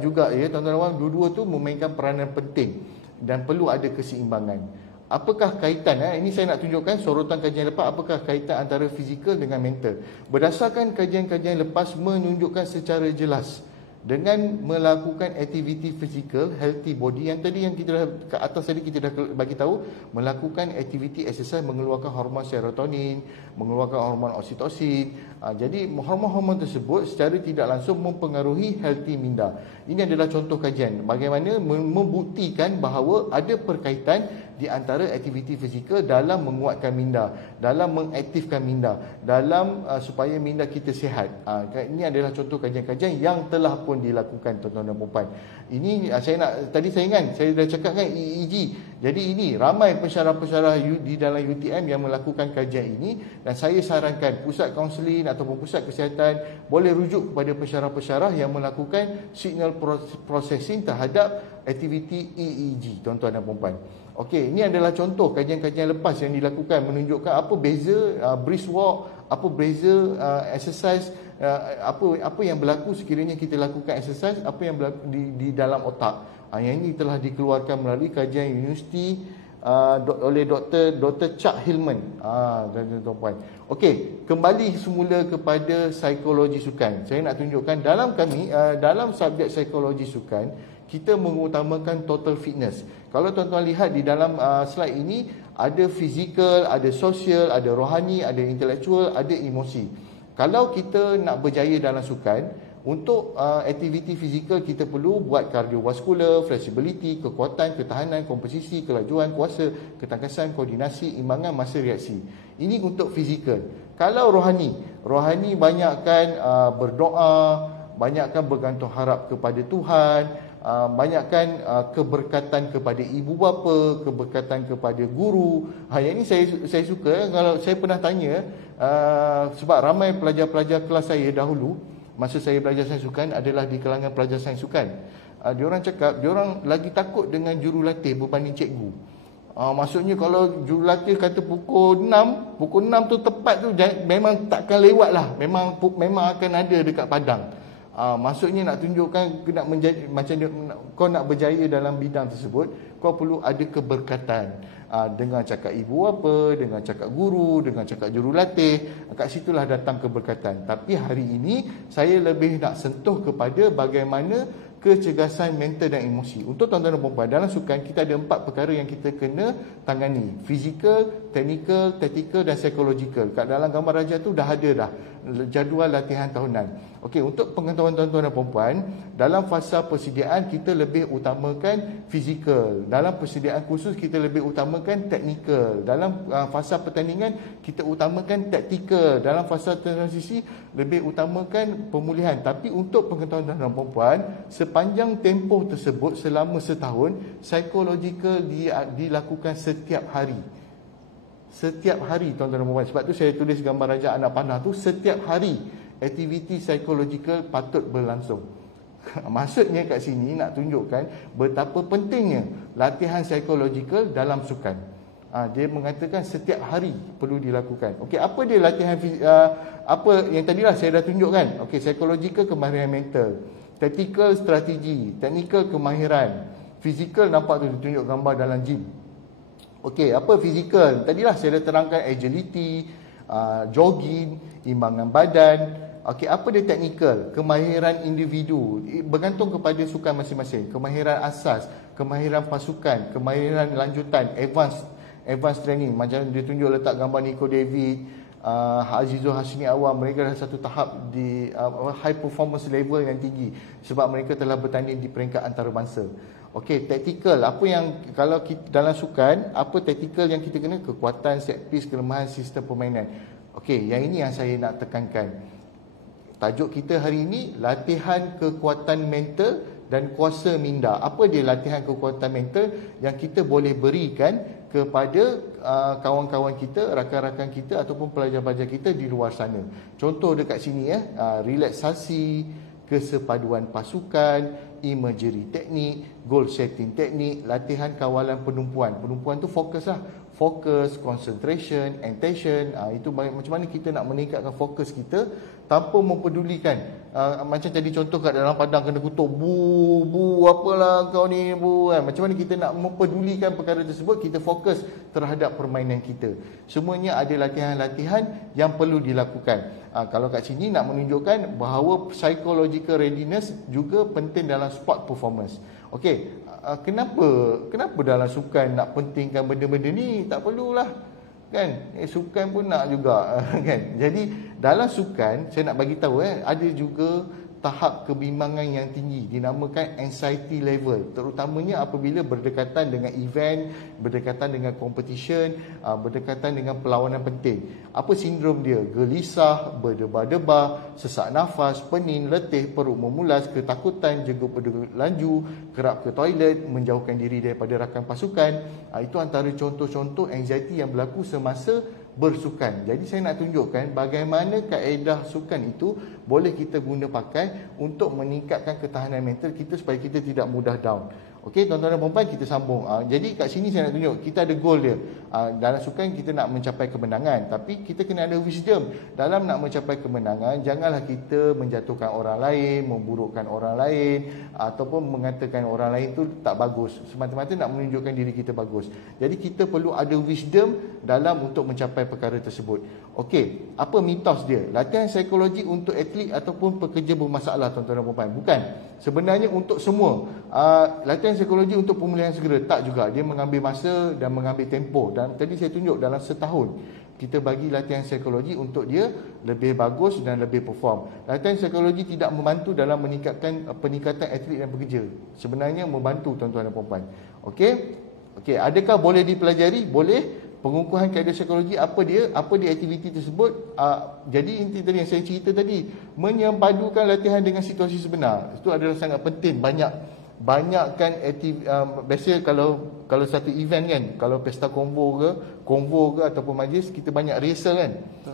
juga ya tuan-tuan dan puan, dua-dua tu memainkan peranan penting dan perlu ada keseimbangan. Apakah kaitan? Ini saya nak tunjukkan sorotan kajian lepas. Apakah kaitan antara fizikal dengan mental? Berdasarkan kajian-kajian lepas menunjukkan secara jelas, dengan melakukan aktiviti fizikal, healthy body, yang kita dah ke atas tadi kita dah bagi tahu, melakukan aktiviti exercise mengeluarkan hormon serotonin, mengeluarkan hormon oksitosin. Jadi hormon-hormon tersebut secara tidak langsung mempengaruhi healthy minda. Ini adalah contoh kajian bagaimana membuktikan bahawa ada perkaitan di antara aktiviti fizikal dalam menguatkan minda, dalam mengaktifkan minda, dalam supaya minda kita sihat. Ini adalah contoh kajian-kajian yang telah pun dilakukan tuan-tuan dan puan. Ini tadi saya dah cakap kan EEG. Jadi ini ramai pensyarah-pensyarah di dalam UTM yang melakukan kajian ini, dan saya sarankan pusat kaunseling ataupun pusat kesihatan boleh rujuk kepada pensyarah-pensyarah yang melakukan signal processing terhadap aktiviti EEG tuan-tuan dan puan. Okey, ini adalah contoh kajian-kajian lepas yang dilakukan menunjukkan apa beza brisk walk, apa beza exercise, apa yang berlaku sekiranya kita lakukan exercise, apa yang berlaku di dalam otak. Yang ini telah dikeluarkan melalui kajian universiti oleh Dr. Chuck Hillman. Tuan-tuan. Okey, kembali semula kepada psikologi sukan. Saya nak tunjukkan dalam subjek psikologi sukan kita mengutamakan total fitness. Kalau tuan-tuan lihat di dalam slide ini, ada fizikal, ada sosial, ada rohani, ada intelektual, ada emosi. Kalau kita nak berjaya dalam sukan, untuk aktiviti fizikal kita perlu buat kardiovaskular, flexibility, kekuatan, ketahanan, komposisi, kelajuan, kuasa, ketangkasan, koordinasi, imbangan, masa reaksi. Ini untuk fizikal. Kalau rohani banyakkan berdoa, banyakkan bergantung harap kepada Tuhan, banyakkan keberkatan kepada ibu bapa, keberkatan kepada guru. Yang ini saya suka. Kalau saya pernah tanya, sebab ramai pelajar-pelajar kelas saya dahulu masa saya belajar sains sukan adalah di kalangan pelajar sains sukan. Diorang cakap diorang lagi takut dengan jurulatih berbanding cikgu. Maksudnya kalau jurulatih kata pukul 6 tu tepat tu memang takkan lewat lah. Memang akan ada dekat padang. Maksudnya nak tunjukkan kau nak berjaya dalam bidang tersebut, kau perlu ada keberkatan. Dengan cakap ibu apa, dengan cakap guru, dengan cakap jurulatih, kat situlah datang keberkatan. Tapi hari ini saya lebih nak sentuh kepada bagaimana kecergasan mental dan emosi. Untuk tuan-tuan dan puan, dalam sukan kita ada 4 perkara yang kita kena tangani: fizikal, teknikal, taktikal dan psikologikal. Kat dalam gambar Raja tu dah ada jadual latihan tahunan. Okey, untuk pengetahuan tuan-tuan dan puan, dalam fasa persediaan kita lebih utamakan fizikal. Dalam persediaan khusus kita lebih utamakan teknikal. Dalam fasa pertandingan kita utamakan taktikal. Dalam fasa transisi lebih utamakan pemulihan. Tapi untuk pengetahuan tuan-tuan dan puan, sepanjang tempoh tersebut selama setahun, psikologikal dilakukan setiap hari. Setiap hari tuan-tuan dan puan. Sebab tu saya tulis gambar Raja anak panah tu, setiap hari aktiviti psikologikal patut berlangsung. Maksudnya kat sini nak tunjukkan betapa pentingnya latihan psikologikal dalam sukan. Dia mengatakan setiap hari perlu dilakukan. Okey, apa dia latihan apa yang tadilah saya dah tunjukkan. Okey, psikologikal kemahiran mental, tactical strategi, technical kemahiran, fizikal nampak tu tunjuk gambar dalam gym. Okey, apa fizikal? Tadilah saya dah terangkan agility, jogging, imbangan badan. Okey, apa dia teknikal? Kemahiran individu, bergantung kepada sukan masing-masing. Kemahiran asas, kemahiran pasukan, kemahiran lanjutan, advance training. Macam dia tunjuk letak gambar Nico David, Azizul Hasni Awam, mereka dah satu tahap di high performance level yang tinggi sebab mereka telah bertanding di peringkat antarabangsa. Okey, taktikal, apa yang kalau kita, dalam sukan, apa taktikal yang kita kena? Kekuatan, set piece, kelemahan sistem permainan. Okey, yang ini yang saya nak tekankan. Tajuk kita hari ini, latihan kekuatan mental dan kuasa minda. Apa dia latihan kekuatan mental yang kita boleh berikan kepada kawan-kawan kita, rakan-rakan kita ataupun pelajar-pelajar kita di luar sana. Contoh dekat sini relaksasi, kesepaduan pasukan, imagery teknik, goal setting teknik, latihan kawalan penumpuan. Penumpuan tu fokus lah. Fokus, concentration, attention. Itu macam mana kita nak meningkatkan fokus kita tanpa mempedulikan. Macam tadi contoh kat dalam padang kena kutuk, bu, apalah kau ni, bu. Macam mana kita nak mempedulikan perkara tersebut, kita fokus terhadap permainan kita. Semuanya ada latihan-latihan yang perlu dilakukan. Kalau kat sini nak menunjukkan bahawa psychological readiness juga penting dalam sport performance. Okey, kenapa dalam sukan nak pentingkan benda-benda ni? Tak perlulah, kan? Sukan pun nak juga, kan? Jadi dalam sukan saya nak bagi tahu ada juga tahap kebimbangan yang tinggi, dinamakan anxiety level, terutamanya apabila berdekatan dengan event, berdekatan dengan competition, berdekatan dengan perlawanan penting. Apa sindrom dia? Gelisah, berdebar-debar, sesak nafas, pening, letih, perut memulas, ketakutan, jenggot berlaju, kerap ke toilet, menjauhkan diri daripada rakan pasukan. Itu antara contoh-contoh anxiety yang berlaku semasa bersukan. Jadi saya nak tunjukkan bagaimana kaedah sukan itu boleh kita guna pakai untuk meningkatkan ketahanan mental kita supaya kita tidak mudah down. Okey, tuan-tuan dan puan-puan, kita sambung. Jadi kat sini saya nak tunjuk kita ada goal dia. Dalam sukan kita nak mencapai kemenangan, tapi kita kena ada wisdom dalam nak mencapai kemenangan. Janganlah kita menjatuhkan orang lain, memburukkan orang lain ataupun mengatakan orang lain tu tak bagus semata-mata nak menunjukkan diri kita bagus. Jadi kita perlu ada wisdom dalam untuk mencapai perkara tersebut. Okey, apa mitos dia? Latihan psikologi untuk atlet ataupun pekerja bermasalah, tuan-tuan dan puan-puan? Bukan. Sebenarnya untuk semua. Latihan psikologi untuk pemulihan segera, tak juga. Dia mengambil masa dan mengambil tempoh. Dan tadi saya tunjuk dalam setahun kita bagi latihan psikologi untuk dia lebih bagus dan lebih perform. Latihan psikologi tidak membantu dalam meningkatkan peningkatan atlet dan pekerja. Sebenarnya membantu, tuan-tuan dan puan-puan. Okey, adakah boleh dipelajari? Boleh. Pengukuhan kaedah psikologi, apa dia aktiviti tersebut. Jadi inti tadi yang saya cerita tadi, menyepadukan latihan dengan situasi sebenar. Itu adalah sangat penting. Banyakkan biasa kalau satu event kan, kalau pesta konvo ke ataupun majlis, kita banyak rehearsal kan.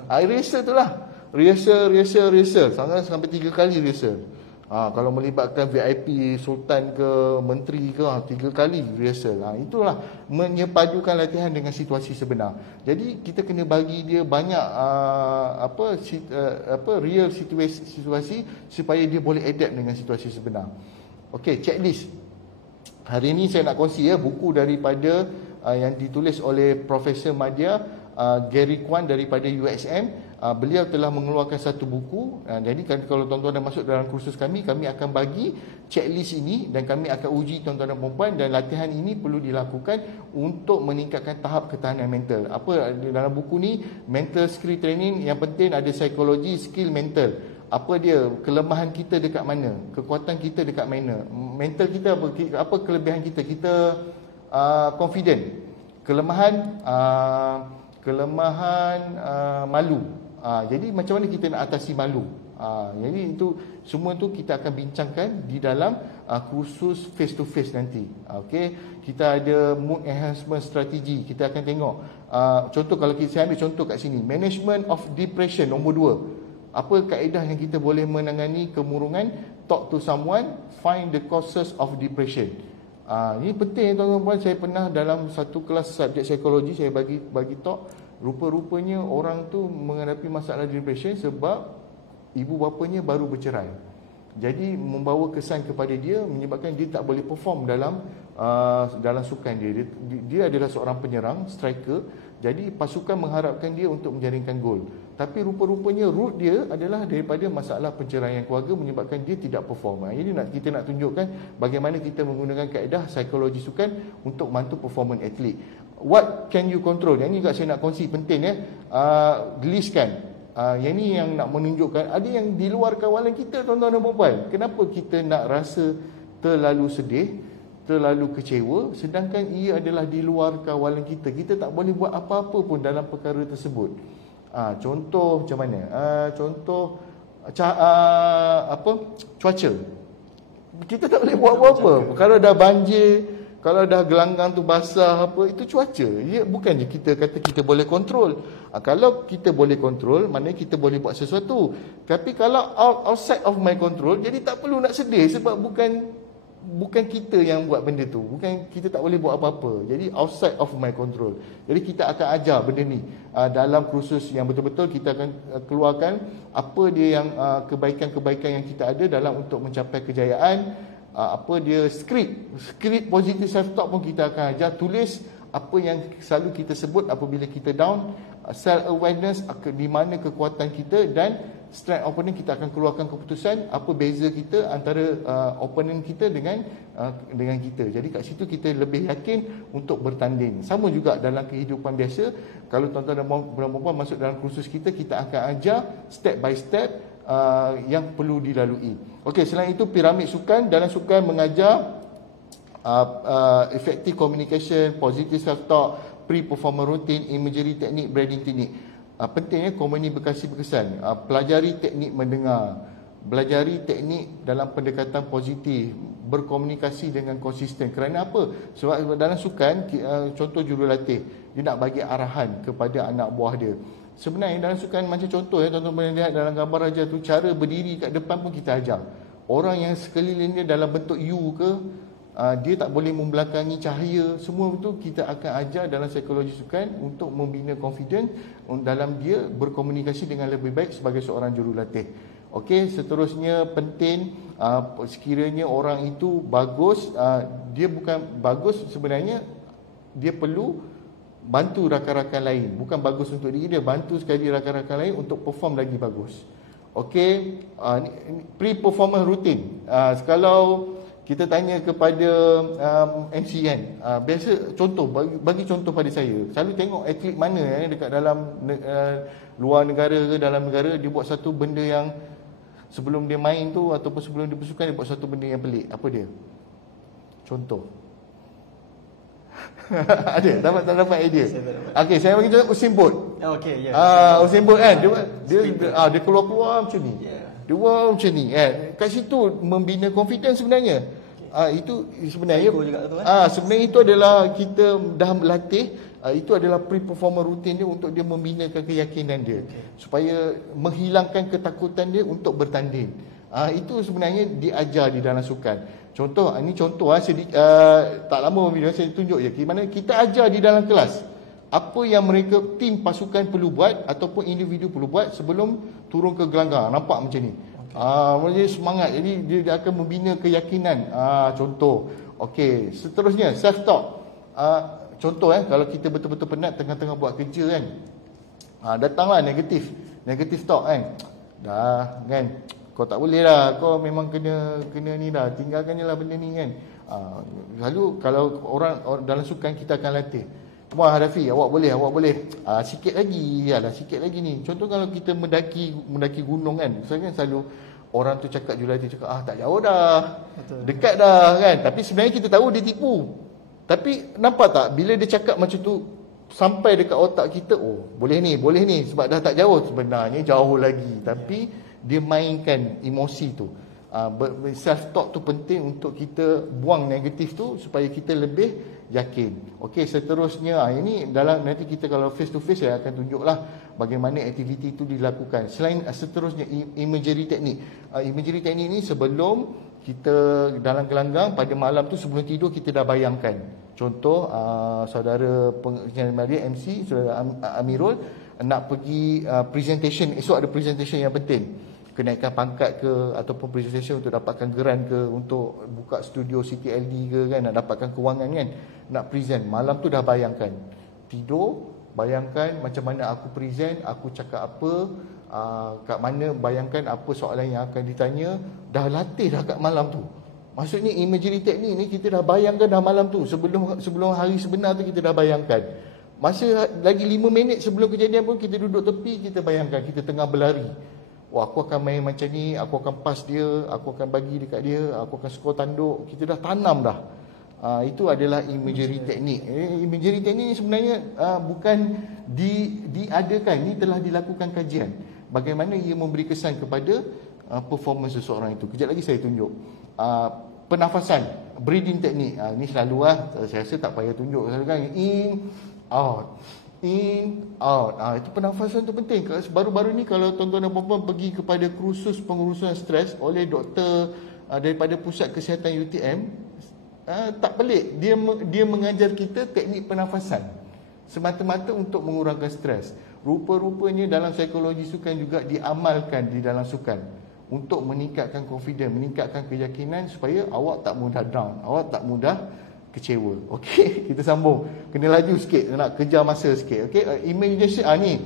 Rehearsal tu lah, rehearsal sampai 3 kali rehearsal. Kalau melibatkan VIP, sultan ke menteri ke, 3 kali rehearsal. Itulah menyepadukan latihan dengan situasi sebenar. Jadi kita kena bagi dia banyak real situasi supaya dia boleh adapt dengan situasi sebenar. Okey, checklist. Hari ini saya nak kongsi buku daripada yang ditulis oleh Profesor Madya Gary Kwan daripada UXM. Beliau telah mengeluarkan satu buku. Jadi kalau tuan-tuan dah masuk dalam kursus kami akan bagi checklist ini dan kami akan uji tuan-tuan dan puan-puan, dan latihan ini perlu dilakukan untuk meningkatkan tahap ketahanan mental. Apa dalam buku ni? Mental skill training. Yang penting ada psikologi, skill, mental. Apa dia? Kelemahan kita dekat mana? Kekuatan kita dekat mana? Mental kita apa kelebihan kita? Kita confident. Kelemahan malu. Jadi macam mana kita nak atasi malu? Jadi itu semua tu kita akan bincangkan di dalam kursus face to face nanti. Okey, kita ada mood enhancement strategi. Kita akan tengok contoh, kalau saya ambil contoh kat sini, management of depression nombor 2. Apa kaedah yang kita boleh menangani kemurungan? Talk to someone, find the causes of depression. Ini penting, tuan-tuan. Saya pernah dalam satu kelas subjek psikologi, saya bagi talk. Rupa-rupanya orang tu menghadapi masalah depression sebab ibu bapanya baru bercerai. Jadi membawa kesan kepada dia, menyebabkan dia tak boleh perform dalam sukan dia. Dia adalah seorang penyerang, striker. Jadi pasukan mengharapkan dia untuk menjaringkan gol. Tapi rupa-rupanya root dia adalah daripada masalah penceraian keluarga, menyebabkan dia tidak perform. Ini kita nak tunjukkan bagaimana kita menggunakan kaedah psikologi sukan untuk bantu performance atlet. What can you control? Yang ni juga saya nak kongsi penting listkan. Yang ni yang nak menunjukkan ada yang di luar kawalan kita, tuan-tuan dan puan-puan. Kenapa kita nak rasa terlalu sedih, terlalu kecewa, sedangkan ia adalah di luar kawalan kita. Kita tak boleh buat apa-apa pun dalam perkara tersebut. Contoh macam mana? Cuaca. Kita tak boleh buat apa-apa. Kalau dah banjir, kalau dah gelanggang tu basah apa, itu cuaca. Bukannya kita kata kita boleh kontrol. Kalau kita boleh kontrol, maknanya kita boleh buat sesuatu. Tapi kalau outside of my control, jadi tak perlu nak sedih, sebab bukan kita yang buat benda tu. Bukan, kita tak boleh buat apa-apa. Jadi outside of my control. Jadi kita akan ajar benda ni dalam kursus yang betul-betul. Kita akan keluarkan apa dia yang kebaikan-kebaikan yang kita ada dalam untuk mencapai kejayaan. Apa dia skrip positive self talk pun kita akan ajar. Tulis apa yang selalu kita sebut apabila kita down, self awareness, di mana kekuatan kita, dan strength opponent. Kita akan keluarkan keputusan apa beza kita antara opponent kita dengan kita. Jadi kat situ kita lebih yakin untuk bertanding. Sama juga dalam kehidupan biasa. Kalau tuan-tuan dan puan-puan masuk dalam kursus kita, kita akan ajar step by step yang perlu dilalui. Okey, selain itu piramid sukan. Dalam sukan mengajar effective communication, positive self talk, pre-performance routine, imagery teknik, branding teknik. Pentingnya komunikasi berkesan. Pelajari teknik mendengar, pelajari teknik dalam pendekatan positif, berkomunikasi dengan konsisten. Kerana apa? Sebab dalam sukan, contoh jurulatih, dia nak bagi arahan kepada anak buah dia. Sebenarnya dalam sukan, macam contoh tuan-tuan boleh lihat dalam gambar Raja tu, cara berdiri kat depan pun kita ajar. Orang yang sekeliling dia dalam bentuk U ke, dia tak boleh membelakangi cahaya, semua itu kita akan ajar dalam psikologi sukan untuk membina confidence dalam dia berkomunikasi dengan lebih baik sebagai seorang jurulatih. Okey, seterusnya penting, sekiranya orang itu bagus, dia bukan bagus sebenarnya, dia perlu bantu rakan-rakan lain. Bukan bagus untuk diri dia, bantu sekali rakan-rakan lain untuk perform lagi bagus. Okey, pre-performance routine. Kalau kita tanya kepada MC kan, biasa contoh, bagi contoh pada saya, selalu tengok atlet mana dekat dalam luar negara ke dalam negara, dia buat satu benda yang sebelum dia main tu ataupun sebelum dia bersukan, dia buat satu benda yang pelik. Apa dia? Contoh. Ada? Dapat idea? Okey, saya bagi contoh Usain Bolt. Okey, ya. Usain Bolt kan, dia keluar-keluar macam ni. Dia buat macam ni kan. Kat situ membina confidence sebenarnya. Itu sebenarnya sebenarnya itu adalah kita dah melatih. Itu adalah pre-performance routine dia untuk dia membinakan keyakinan dia, supaya menghilangkan ketakutan dia untuk bertanding. Itu sebenarnya diajar di dalam sukan. Contoh, ini contoh tak lama video saya tunjuk je gimana kita ajar di dalam kelas apa yang mereka tim pasukan perlu buat ataupun individu perlu buat sebelum turun ke gelanggang. Nampak macam ni. Jadi semangat. Jadi dia akan membina keyakinan. Contoh. Okey, seterusnya self talk. Contoh kalau kita betul-betul penat tengah-tengah buat kerja kan, datanglah negatif talk kan. Dah kan, kau tak boleh lah, kau memang kena ni dah, tinggalkan je lah benda ni kan. Lalu kalau orang dalam sukan kita akan latih, wah Hadafi, awak boleh sikit lagi ni. Contoh kalau kita mendaki gunung kan, saya kan selalu orang tu cakap, jurulatih cakap tak jauh dah, betul, dekat dah kan. Tapi sebenarnya kita tahu dia tipu. Tapi nampak tak, bila dia cakap macam tu sampai dekat otak kita, boleh ni sebab dah tak jauh. Sebenarnya jauh lagi, tapi dia mainkan emosi tu. Self talk tu penting untuk kita buang negatif tu supaya kita lebih yakin. Okey, seterusnya ini dalam nanti kita kalau face to face saya akan tunjuklah bagaimana aktiviti itu dilakukan. Selain seterusnya imagery teknik. Imagery teknik ni sebelum kita dalam gelanggang pada malam tu sebelum tidur kita dah bayangkan. Contoh saudara pengajar MC, saudara Amirul nak pergi presentation, esok ada presentation yang penting. kenaikan pangkat ke, ataupun presentation untuk dapatkan geran ke, untuk buka studio CTLD ke kan, nak dapatkan kewangan kan, nak present, malam tu dah bayangkan, tidur bayangkan macam mana aku present, aku cakap apa, kat mana, bayangkan apa soalan yang akan ditanya, dah latih dah kat malam tu. Maksudnya imagery teknik ni kita dah bayangkan dah malam tu, sebelum hari sebenar tu kita dah bayangkan. Masa lagi 5 minit sebelum kejadian pun kita duduk tepi, kita bayangkan kita tengah berlari. Wah, aku akan main macam ni, aku akan pass dia, aku akan bagi dekat dia, aku akan skor tanduk. Kita dah tanam dah. Itu adalah imagery teknik. Imagery teknik ni sebenarnya bukan diadakan, ini telah dilakukan kajian. Bagaimana ia memberi kesan kepada performance seseorang itu. Kejap lagi saya tunjuk. Pernafasan, breathing teknik. Ini selalu saya rasa tak payah tunjuk. Kan in, out, in, out. Itu pernafasan tu penting. Baru-baru ni kalau tuan-tuan dan puan-puan pergi kepada kursus pengurusan stres oleh doktor daripada Pusat Kesihatan UTM, tak pelik, dia mengajar kita teknik pernafasan semata-mata untuk mengurangkan stres. Rupa-rupanya dalam psikologi sukan juga diamalkan di dalam sukan untuk meningkatkan confidence, meningkatkan keyakinan supaya awak tak mudah down, awak tak mudah kecewa. Okey, kita sambung. Kena laju sikit, nak kejar masa sikit. Okey, imagination ni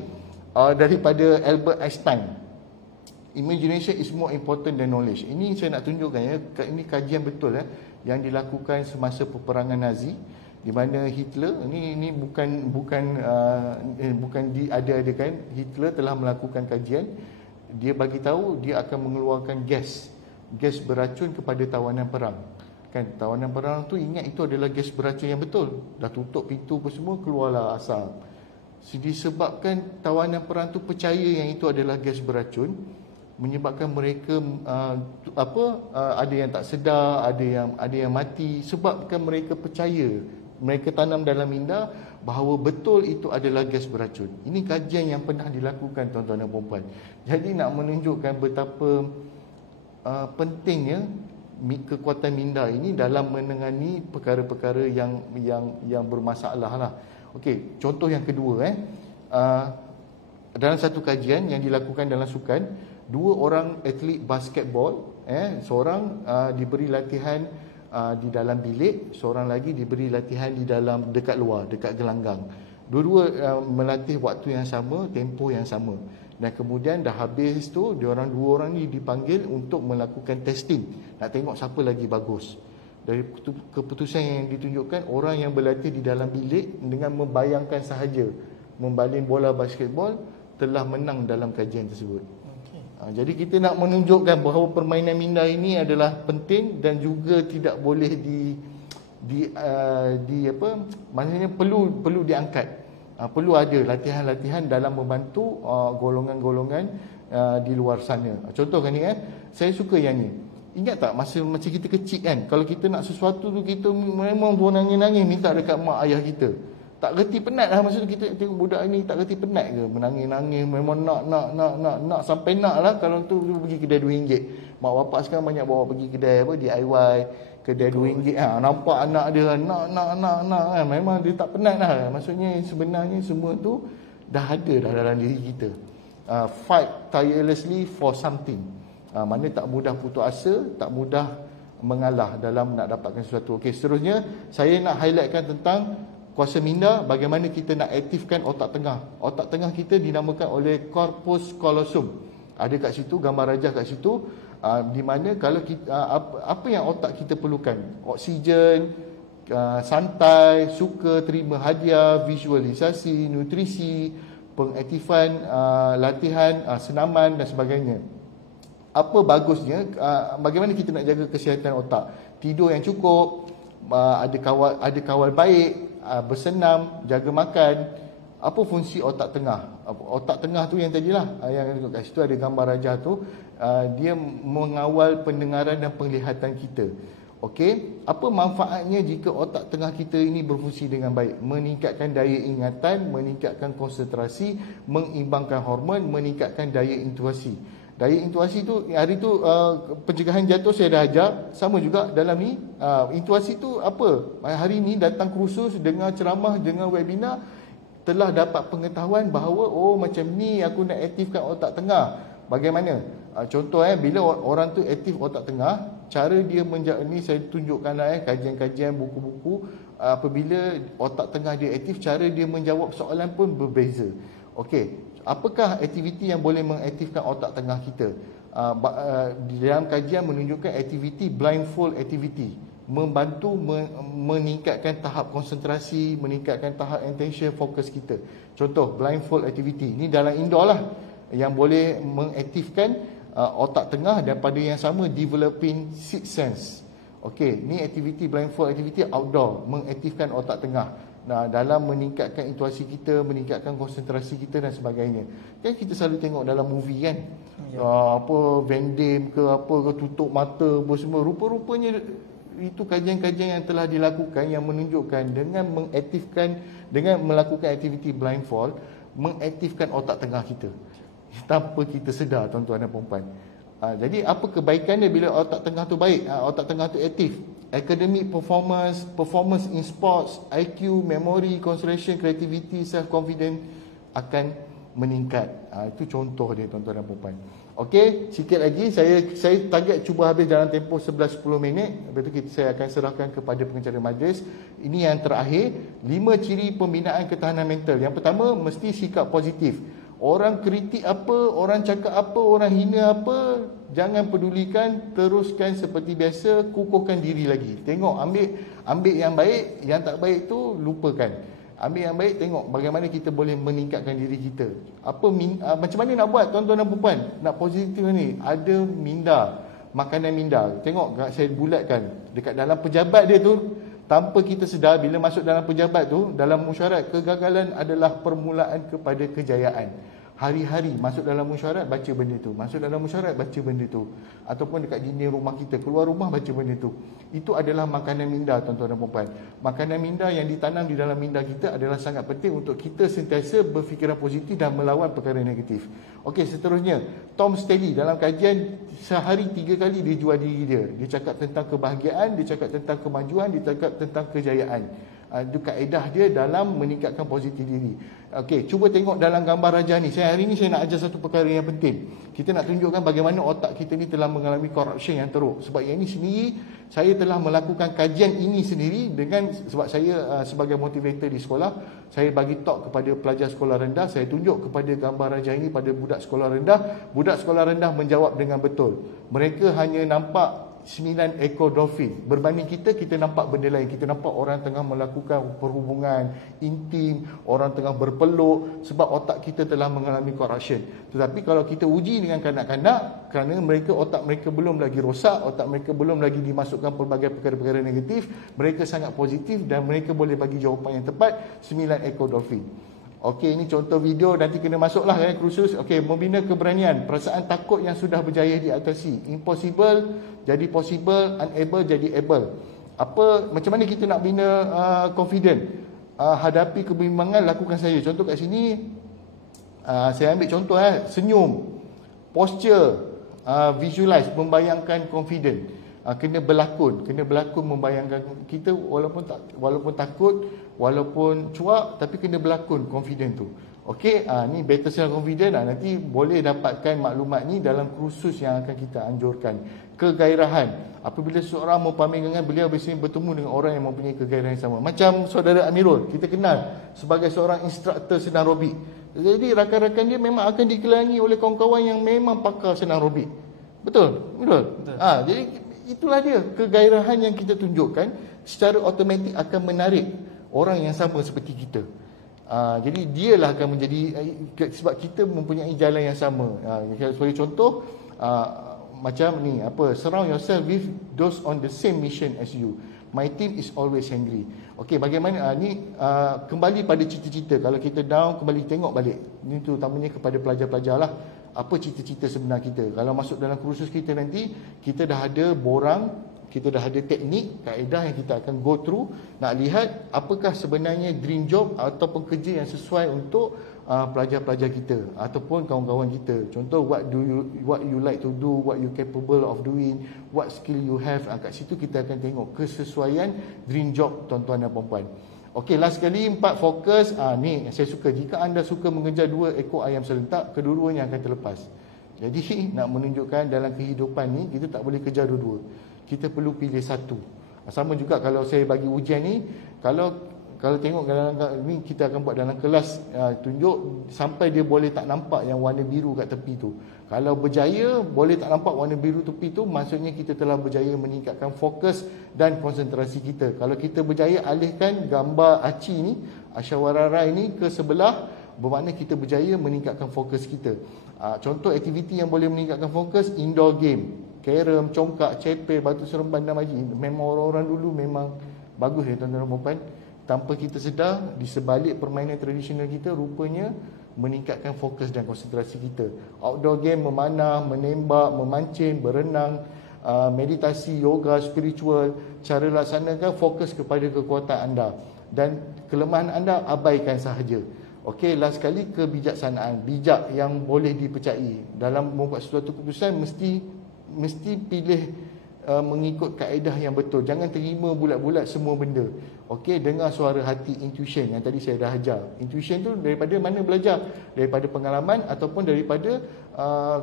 daripada Albert Einstein. Imagination is more important than knowledge. Ini saya nak tunjukkan ya, ini kajian betul yang dilakukan semasa peperangan Nazi, di mana Hitler ini bukan diada-adakan. Hitler telah melakukan kajian. Dia bagi tahu dia akan mengeluarkan gas beracun kepada tawanan perang. Kan tawanan perang tu, ingat itu adalah gas beracun yang betul. Dah tutup pintu apa semua, keluarlah asap. Disebabkan tawanan perang tu percaya yang itu adalah gas beracun, menyebabkan mereka ada yang tak sedar, ada yang mati, sebabkan mereka percaya, mereka tanam dalam minda bahawa betul itu adalah gas beracun. Ini kajian yang pernah dilakukan tuan-tuan dan puan-puan. Jadi nak menunjukkan betapa pentingnya kekuatan minda ini dalam menangani perkara-perkara yang bermasalah lah. Okey, contoh yang kedua dalam satu kajian yang dilakukan dalam sukan, 2 orang atlet basketball, seorang diberi latihan di dalam bilik, seorang lagi diberi latihan di dalam dekat luar, dekat gelanggang. Dua-dua melatih waktu yang sama, tempoh yang sama. Dan kemudian dah habis tu, dua orang ni dipanggil untuk melakukan testing, nak tengok siapa lagi bagus. Dari keputusan yang ditunjukkan, orang yang berlatih di dalam bilik dengan membayangkan sahaja membaling bola basketball telah menang dalam kajian tersebut. Jadi kita nak menunjukkan bahawa permainan minda ini adalah penting dan juga tidak boleh maksudnya perlu diangkat. Perlu ada latihan-latihan dalam membantu golongan-golongan di luar sana. Contoh kan ni saya suka yang ni. Ingat tak masa kita kecil kan, kalau kita nak sesuatu tu kita memang nangis-nangis minta dekat mak ayah kita. Tak reti penat lah. Maksudnya kita tengok budak ni tak reti penat ke, menangis-nangis, memang nak sampai nak lah. Kalau tu pergi kedai RM2. Mak bapak sekarang banyak bawa pergi kedai DIY, kedai RM2. Nampak anak dia nak kan. Memang dia tak penat lah. Maksudnya sebenarnya semua tu dah ada dah dalam diri kita. Fight tirelessly for something. Mana tak mudah putus asa, tak mudah mengalah dalam nak dapatkan sesuatu. Okey, seterusnya saya nak highlightkan tentang kuasa minda, bagaimana kita nak aktifkan otak tengah. Otak tengah kita dinamakan oleh corpus callosum. Ada kat situ, gambar rajah kat situ, di mana kalau kita, apa yang otak kita perlukan? Oksigen, santai, suka terima hadiah, visualisasi, nutrisi, pengaktifan, latihan, senaman dan sebagainya. Apa bagusnya, bagaimana kita nak jaga kesihatan otak? Tidur yang cukup, ada kawal baik, bersenam, jaga makan. Apa fungsi otak tengah? Otak tengah tu yang tadilah, yang kat situ ada gambar rajah tu, dia mengawal pendengaran dan penglihatan kita. Okey, apa manfaatnya jika otak tengah kita ini berfungsi dengan baik? Meningkatkan daya ingatan, meningkatkan konsentrasi, mengimbangkan hormon, meningkatkan daya intuasi. Daya intuasi tu, hari tu pencegahan jatuh saya dah ajar. Sama juga dalam ni, intuasi tu apa? Hari ni datang kursus, dengar ceramah, dengar webinar, telah dapat pengetahuan bahawa macam ni aku nak aktifkan otak tengah. Bagaimana? Contoh bila orang tu aktif otak tengah, cara dia ni saya tunjukkanlah kajian-kajian buku-buku. Apabila otak tengah dia aktif, cara dia menjawab soalan pun berbeza. Okey, apakah aktiviti yang boleh mengaktifkan otak tengah kita? Dalam kajian menunjukkan aktiviti blindfold activity membantu meningkatkan tahap konsentrasi, meningkatkan tahap attention fokus kita. Contoh blindfold activity ni dalam indoor lah, yang boleh mengaktifkan otak tengah, dan pada yang sama developing sixth sense. Okey, ni aktiviti blindfold activity outdoor, mengaktifkan otak tengah. Nah, dalam meningkatkan intuasi kita, meningkatkan konsentrasi kita dan sebagainya. Kan kita selalu tengok dalam movie kan, apa Van Damme ke apa ke, tutup mata apa semua. Rupa-rupanya itu kajian-kajian yang telah dilakukan yang menunjukkan dengan mengaktifkan, dengan melakukan aktiviti blindfold, mengaktifkan otak tengah kita tanpa kita sedar, tuan-tuan dan puan-puan. Jadi apa kebaikannya bila otak tengah tu baik, otak tengah tu aktif? Academic performance, performance in sports, IQ, memory, concentration, creativity, self-confidence akan meningkat. Itu contoh dia, tuan-tuan dan puan-puan. Okey, sikit lagi saya target cuba habis dalam tempoh 11-10 minit. Lepas tu saya akan serahkan kepada pengacara majlis. Ini yang terakhir, 5 ciri pembinaan ketahanan mental. Yang pertama, mesti sikap positif. Orang kritik apa, orang cakap apa, orang hina apa, jangan pedulikan, teruskan seperti biasa, kukuhkan diri lagi. Tengok, ambil yang baik, yang tak baik tu lupakan. Ambil yang baik, tengok bagaimana kita boleh meningkatkan diri kita. Macam mana nak buat, tuan-tuan dan puan? Nak positif ni, ada minda, makanan minda. Tengok, saya bulatkan dekat dalam pejabat dia tu. Tanpa kita sedar, bila masuk dalam pejabat tu, dalam mesyuarat, kegagalan adalah permulaan kepada kejayaan. Hari-hari masuk dalam mesyuarat, baca benda tu. Masuk dalam mesyuarat, baca benda tu. Ataupun dekat dinding rumah kita, keluar rumah, baca benda tu. Itu adalah makanan minda, tuan-tuan dan puan-puan. Makanan minda yang ditanam di dalam minda kita adalah sangat penting untuk kita sentiasa berfikiran positif dan melawan perkara negatif. Okey, seterusnya, Tom Stanley dalam kajian sehari 3 kali dia jual diri dia. Dia cakap tentang kebahagiaan, dia cakap tentang kemajuan, dia cakap tentang kejayaan. Itu kaedah dia dalam meningkatkan positif diri. Okey, cuba tengok dalam gambar raja ni. Hari ni saya nak ajar satu perkara yang penting. Kita nak tunjukkan bagaimana otak kita ni telah mengalami corruption yang teruk. Sebab yang ini sendiri, saya telah melakukan kajian ini sendiri dengan, sebab saya sebagai motivator di sekolah, saya bagi talk kepada pelajar sekolah rendah. Saya tunjuk kepada gambar raja ini pada budak sekolah rendah. Budak sekolah rendah menjawab dengan betul. Mereka hanya nampak 9 ekor dolphin. Berbanding kita nampak benda lain. Kita nampak orang tengah melakukan perhubungan intim, orang tengah berpeluk, sebab otak kita telah mengalami corruption. Tetapi kalau kita uji dengan kanak-kanak, kerana otak mereka belum lagi rosak, otak mereka belum lagi dimasukkan pelbagai perkara-perkara negatif, mereka sangat positif dan mereka boleh bagi jawapan yang tepat, 9 ekor dolphin. Okey, ini contoh video, nanti kena masuklah kursus. Okey, membina keberanian, perasaan takut yang sudah berjaya diatasi. Impossible jadi possible, unable jadi able. Macam mana kita nak bina confident? Hadapi kebimbangan, lakukan saja. Contoh kat sini, saya ambil contoh senyum, posture, visualize, membayangkan confident. Kena berlakon membayangkan kita, walaupun takut, walaupun cuak, tapi kena berlakon confident tu. Okey, ni better self confident. Nanti boleh dapatkan maklumat ni dalam kursus yang akan kita anjurkan. Kegairahan, apabila seorang mempamerkan, beliau biasanya bertemu dengan orang yang mempunyai kegairahan yang sama. Macam saudara Amirul, kita kenal sebagai seorang instruktor senam robik. Jadi rakan-rakan dia memang akan dikelilingi oleh kawan-kawan yang memang pakar senam robik. Betul? Jadi itulah dia, kegairahan yang kita tunjukkan secara automatik akan menarik orang yang sama seperti kita. Jadi dialah akan menjadi, sebab kita mempunyai jalan yang sama. Sebagai contoh, macam ni, surround yourself with those on the same mission as you. My team is always hungry. Okey, bagaimana ni kembali pada cita-cita. Kalau kita down, kembali tengok balik. Ini terutamanya kepada pelajar-pelajar lah. Apa cita-cita sebenar kita? Kalau masuk dalam kursus kita nanti, kita dah ada borang, kita dah ada teknik, kaedah yang kita akan go through. Nak lihat apakah sebenarnya dream job ataupun kerja yang sesuai untuk pelajar-pelajar kita ataupun kawan-kawan kita. Contoh, what you like to do, what you capable of doing, what skill you have. Kat situ kita akan tengok kesesuaian dream job, tuan-tuan dan puan-puan. Okey, last sekali, 4 fokus. Ni saya suka. Jika anda suka mengejar 2 ekor ayam serentak, kedua-duanya akan terlepas. Jadi nak menunjukkan dalam kehidupan ni kita tak boleh kejar dua-dua. Kita perlu pilih satu. Sama juga kalau saya bagi ujian ni, kalau tengok dalam ni kita akan buat dalam kelas, tunjuk sampai dia boleh tak nampak yang warna biru kat tepi tu. Kalau berjaya boleh tak nampak warna biru tepi tu, maksudnya kita telah berjaya meningkatkan fokus dan konsentrasi kita. Kalau kita berjaya alihkan gambar aci ni, Asyawararai ni ke sebelah, bermakna kita berjaya meningkatkan fokus kita. Contoh aktiviti yang boleh meningkatkan fokus, indoor game, carom, congkak, cepel, batu seremban dan maji. Memang orang-orang dulu memang bagus ya tuan-tuan dan puan. Tanpa kita sedar, di sebalik permainan tradisional kita, rupanya meningkatkan fokus dan konsentrasi kita. Outdoor game, memanah, menembak, memancing, berenang, meditasi, yoga, spiritual. Cara laksanakan fokus kepada kekuatan anda. Dan kelemahan anda abaikan sahaja. Okey, last sekali kebijaksanaan. Bijak yang boleh dipercayai. Dalam membuat sesuatu keputusan, mesti pilih mengikut kaedah yang betul. Jangan terima bulat-bulat semua benda. Okey, dengar suara hati, intuition yang tadi saya dah ajar. Intuition tu daripada mana belajar? Daripada pengalaman ataupun daripada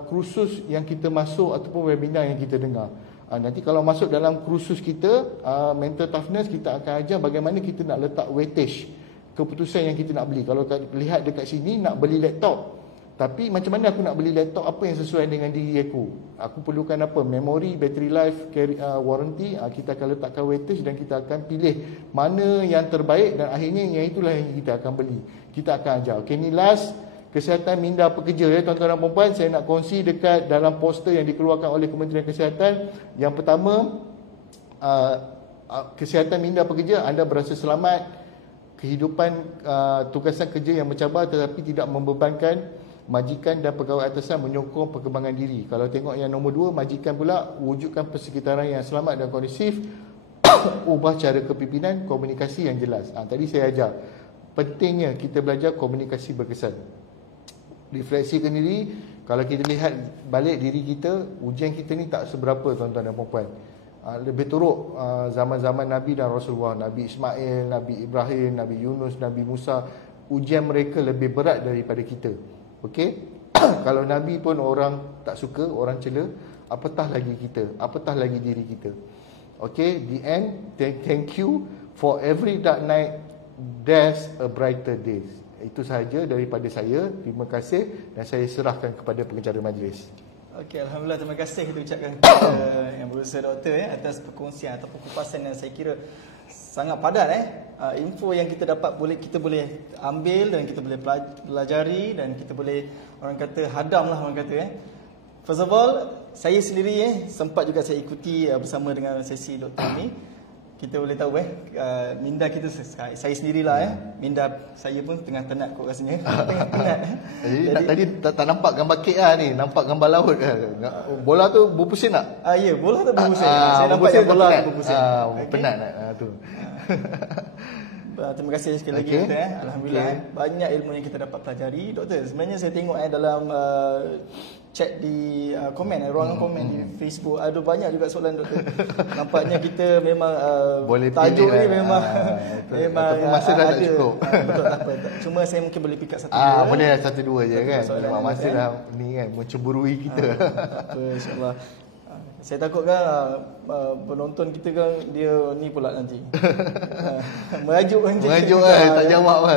kursus yang kita masuk ataupun webinar yang kita dengar. Nanti kalau masuk dalam kursus kita, mental toughness, kita akan ajar bagaimana kita nak letak weightage keputusan yang kita nak beli. Kalau lihat dekat sini nak beli laptop, tapi macam mana aku nak beli laptop apa yang sesuai dengan diri aku? Aku perlukan apa? Memory, battery life, warranty. Kita akan letakkan weightage dan kita akan pilih mana yang terbaik dan akhirnya yang itulah yang kita akan beli. Kita akan ajar. Okey, ni last, kesihatan minda pekerja ya tuan-tuan dan puan-puan. Saya nak kongsi dekat dalam poster yang dikeluarkan oleh Kementerian Kesihatan. Yang pertama, kesihatan minda pekerja, anda berasa selamat. Kehidupan tugasan kerja yang mencabar tetapi tidak membebankan. Majikan dan pegawai atasan menyokong perkembangan diri. Kalau tengok yang nombor 2, majikan pula wujudkan persekitaran yang selamat dan kondusif. Ubah cara kepimpinan, komunikasi yang jelas. Tadi saya ajar pentingnya kita belajar komunikasi berkesan. Refleksikan diri. Kalau kita lihat balik diri kita, ujian kita ni tak seberapa tuan-tuan dan puan-puan. Lebih teruk zaman-zaman Nabi dan Rasulullah, Nabi Ismail, Nabi Ibrahim, Nabi Yunus, Nabi Musa, ujian mereka lebih berat daripada kita. Okey, kalau Nabi pun orang tak suka, orang cela, apatah lagi kita, apatah lagi diri kita. Okey, the end, thank you for every dark night there's a brighter day. Itu sahaja daripada saya. Terima kasih dan saya serahkan kepada pengacara majlis. Okey, alhamdulillah, terima kasih kita ucapkan kepada yang berusaha doktor atas perkongsian ataupun kupasan yang saya kira sangat padat info yang kita dapat kita boleh ambil dan kita boleh pelajari dan kita boleh orang kata hadam lah orang kata First of all, saya sendiri sempat juga saya ikuti bersama dengan sesi doktor ni. Kita boleh tahu minda kita, saya sendirilah minda saya pun tengah tenat kot rasanya. Tengah penat. Jadi tadi tak nampak gambar kek ni, nampak gambar laut bola tu berpusing tak? Ya, bola tu berpusing. Saya nampak yang bola berpusing. Penat tu. Terima kasih sekali lagi doktor Alhamdulillah banyak ilmu yang kita dapat pelajari. Doktor, sebenarnya saya tengok dalam chat di komen, ruangan komen di Facebook, ada banyak juga soalan doktor. Nampaknya kita memang boleh tajuk ni memang masa dah tak cukup. Betul, apa. Cuma saya mungkin boleh pick up satu boleh satu dua je kan. Memang masa dah ni kan mencemburui kita. Apa insya-Allah. Saya takut kan penonton kita kan dia ni pula nanti merajuk tak jawab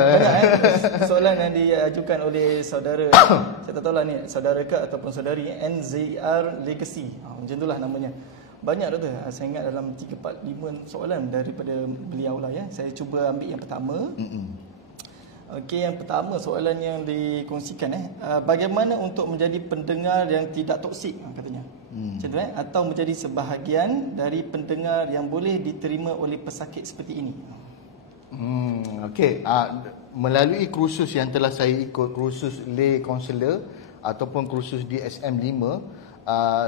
soalan yang diajukan oleh saudara saya tak tahulah ni saudara ke ataupun saudari NZR Legacy, macam itulah namanya. Banyak doktor, saya ingat dalam 3, 4, 5 soalan daripada beliau lah saya cuba ambil yang pertama. Okey, yang pertama soalan yang dikongsikan bagaimana untuk menjadi pendengar yang tidak toksik katanya. Macam tu atau menjadi sebahagian dari pendengar yang boleh diterima oleh pesakit seperti ini. Okey, melalui kursus yang telah saya ikut, kursus lay counselor ataupun kursus DSM-5,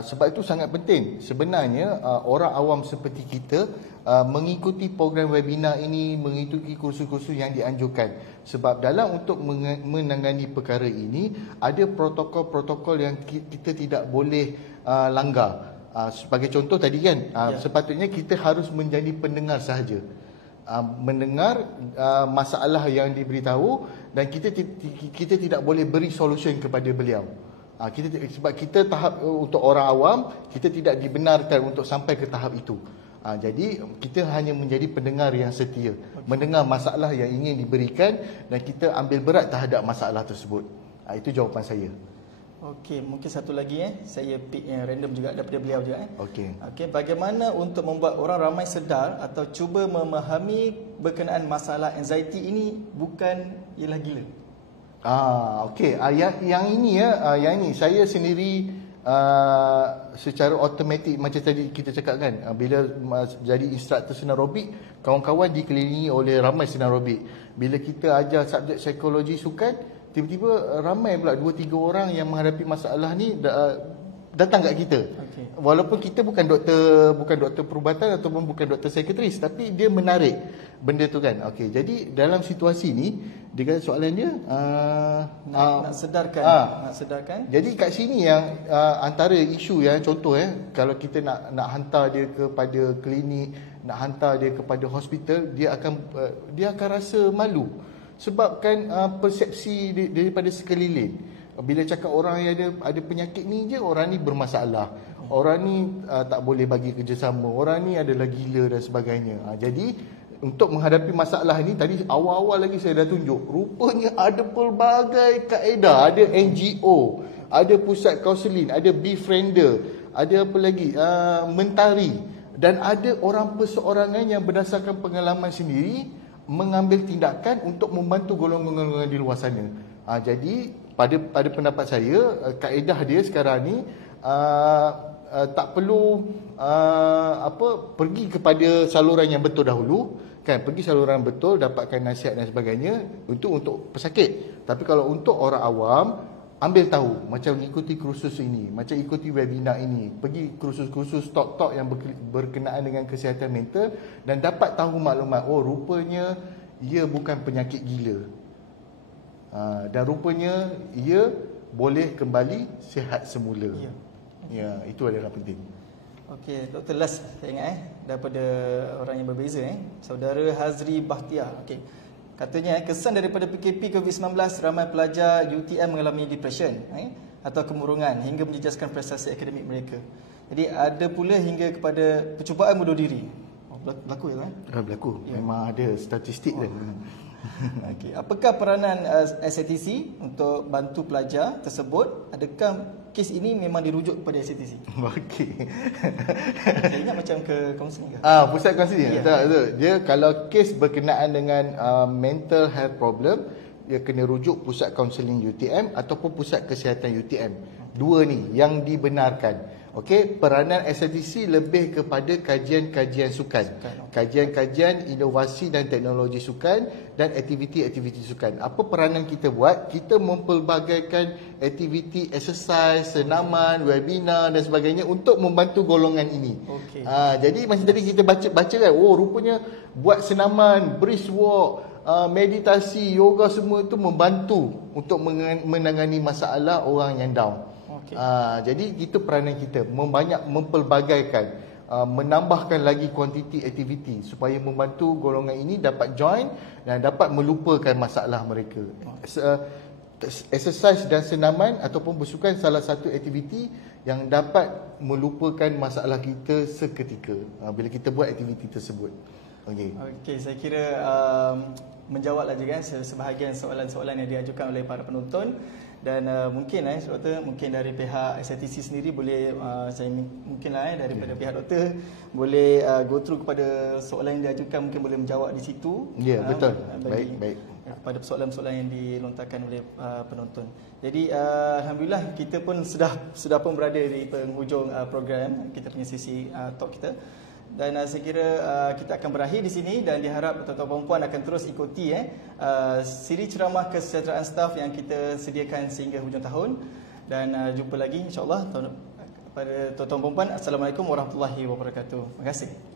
sebab itu sangat penting sebenarnya orang awam seperti kita mengikuti program webinar ini, mengikuti kursus-kursus yang dianjurkan. Sebab dalam untuk menangani perkara ini ada protokol-protokol yang kita tidak boleh langgar. Sebagai contoh tadi kan, sepatutnya kita harus menjadi pendengar sahaja, mendengar masalah yang diberitahu dan kita tidak boleh beri solution kepada beliau. Sebab kita tahap untuk orang awam, kita tidak dibenarkan untuk sampai ke tahap itu. Jadi kita hanya menjadi pendengar yang setia, mendengar masalah yang ingin diberikan dan kita ambil berat terhadap masalah tersebut. Itu jawapan saya. Okey, mungkin satu lagi saya pick yang random juga daripada beliau juga Okey, bagaimana untuk membuat orang ramai sedar atau cuba memahami berkenaan masalah anxiety ini bukan ialah gila. Okey. Yang ini saya sendiri secara automatik macam tadi kita cakap kan, bila jadi instruktor senam aerobik, kawan-kawan dikelilingi oleh ramai senam aerobik. Bila kita ajar subjek psikologi sukan, tiba-tiba ramai pula 2-3 orang yang menghadapi masalah ni datang kat kita. Walaupun kita bukan doktor perubatan ataupun bukan doktor psikiatris, tapi dia menarik benda tu kan. Okey, jadi dalam situasi ni dia kata soalan dia nak sedarkan. Jadi kat sini yang antara isu yang contoh kalau kita nak hantar dia kepada klinik, nak hantar dia kepada hospital, dia akan rasa malu. Sebabkan persepsi daripada sekeliling. Bila cakap orang yang ada penyakit ni je, orang ni bermasalah. Orang ni tak boleh bagi kerjasama. Orang ni adalah gila dan sebagainya. Jadi untuk menghadapi masalah ni, tadi awal-awal lagi saya dah tunjuk, rupanya ada pelbagai kaedah. Ada NGO, ada pusat kaunseling, ada befriender, ada apa lagi, mentari. Dan ada orang perseorangan yang berdasarkan pengalaman sendiri mengambil tindakan untuk membantu golongan-golongan di luar sana. Jadi pada pendapat saya, kaedah dia sekarang ni tak perlu pergi kepada saluran yang betul dahulu kan, pergi saluran betul, dapatkan nasihat dan sebagainya untuk pesakit. Tapi kalau untuk orang awam, ambil tahu, macam ikuti kursus ini, macam ikuti webinar ini, pergi kursus-kursus talk-talk yang berkenaan dengan kesihatan mental dan dapat tahu maklumat, rupanya ia bukan penyakit gila. Dan rupanya ia boleh kembali sihat semula. Ya, itu adalah penting. Okey, Dr. Las, saya ingat daripada orang yang berbeza Saudara Hazri Bahtiar. Okey. Katanya kesan daripada PKP COVID-19, ramai pelajar UTM mengalami depression atau kemurungan hingga menjejaskan prestasi akademik mereka. Jadi ada pula hingga kepada percubaan bunuh diri. Berlaku Berlaku. Memang ada statistik dia. Okey, apakah peranan SATC untuk bantu pelajar tersebut? Adakah kes ini memang dirujuk kepada SATC? Okey. Saya ingat macam ke kaunseling ke? Pusat kaunseling. Betul. Dia kalau kes berkenaan dengan mental health problem, dia kena rujuk pusat kaunseling UTM ataupun pusat kesihatan UTM. Dua ni yang dibenarkan. Okey, peranan SATC lebih kepada kajian-kajian sukan. Kajian-kajian inovasi dan teknologi sukan dan aktiviti-aktiviti sukan. Apa peranan kita buat? Kita mempelbagaikan aktiviti exercise, senaman, webinar dan sebagainya untuk membantu golongan ini. Jadi macam tadi kita baca kan, rupanya buat senaman, brisk walk, meditasi, yoga, semua itu membantu untuk menangani masalah orang yang down. Jadi itu peranan kita, mempelbagaikan, menambahkan lagi kuantiti aktiviti supaya membantu golongan ini dapat join dan dapat melupakan masalah mereka. Exercise dan senaman ataupun bersukan salah satu aktiviti yang dapat melupakan masalah kita seketika bila kita buat aktiviti tersebut. Okey, saya kira menjawablah juga sebahagian soalan-soalan yang diajukan oleh para penonton. Dan mungkin doktor, mungkin dari pihak SATC sendiri boleh daripada pihak doktor boleh go through kepada soalan yang diajukan, mungkin boleh menjawab di situ. Ya, betul. Baik. Kepada soalan-soalan yang dilontarkan oleh penonton. Jadi alhamdulillah kita pun sudah pun berada di penghujung program kita punya sesi talk kita. Dan saya kira kita akan berakhir di sini dan diharap tuan-tuan perempuan akan terus ikuti siri ceramah kesejahteraan staf yang kita sediakan sehingga hujung tahun. Dan jumpa lagi insya-Allah pada tuan-tuan perempuan. Assalamualaikum warahmatullahi wabarakatuh. Terima kasih.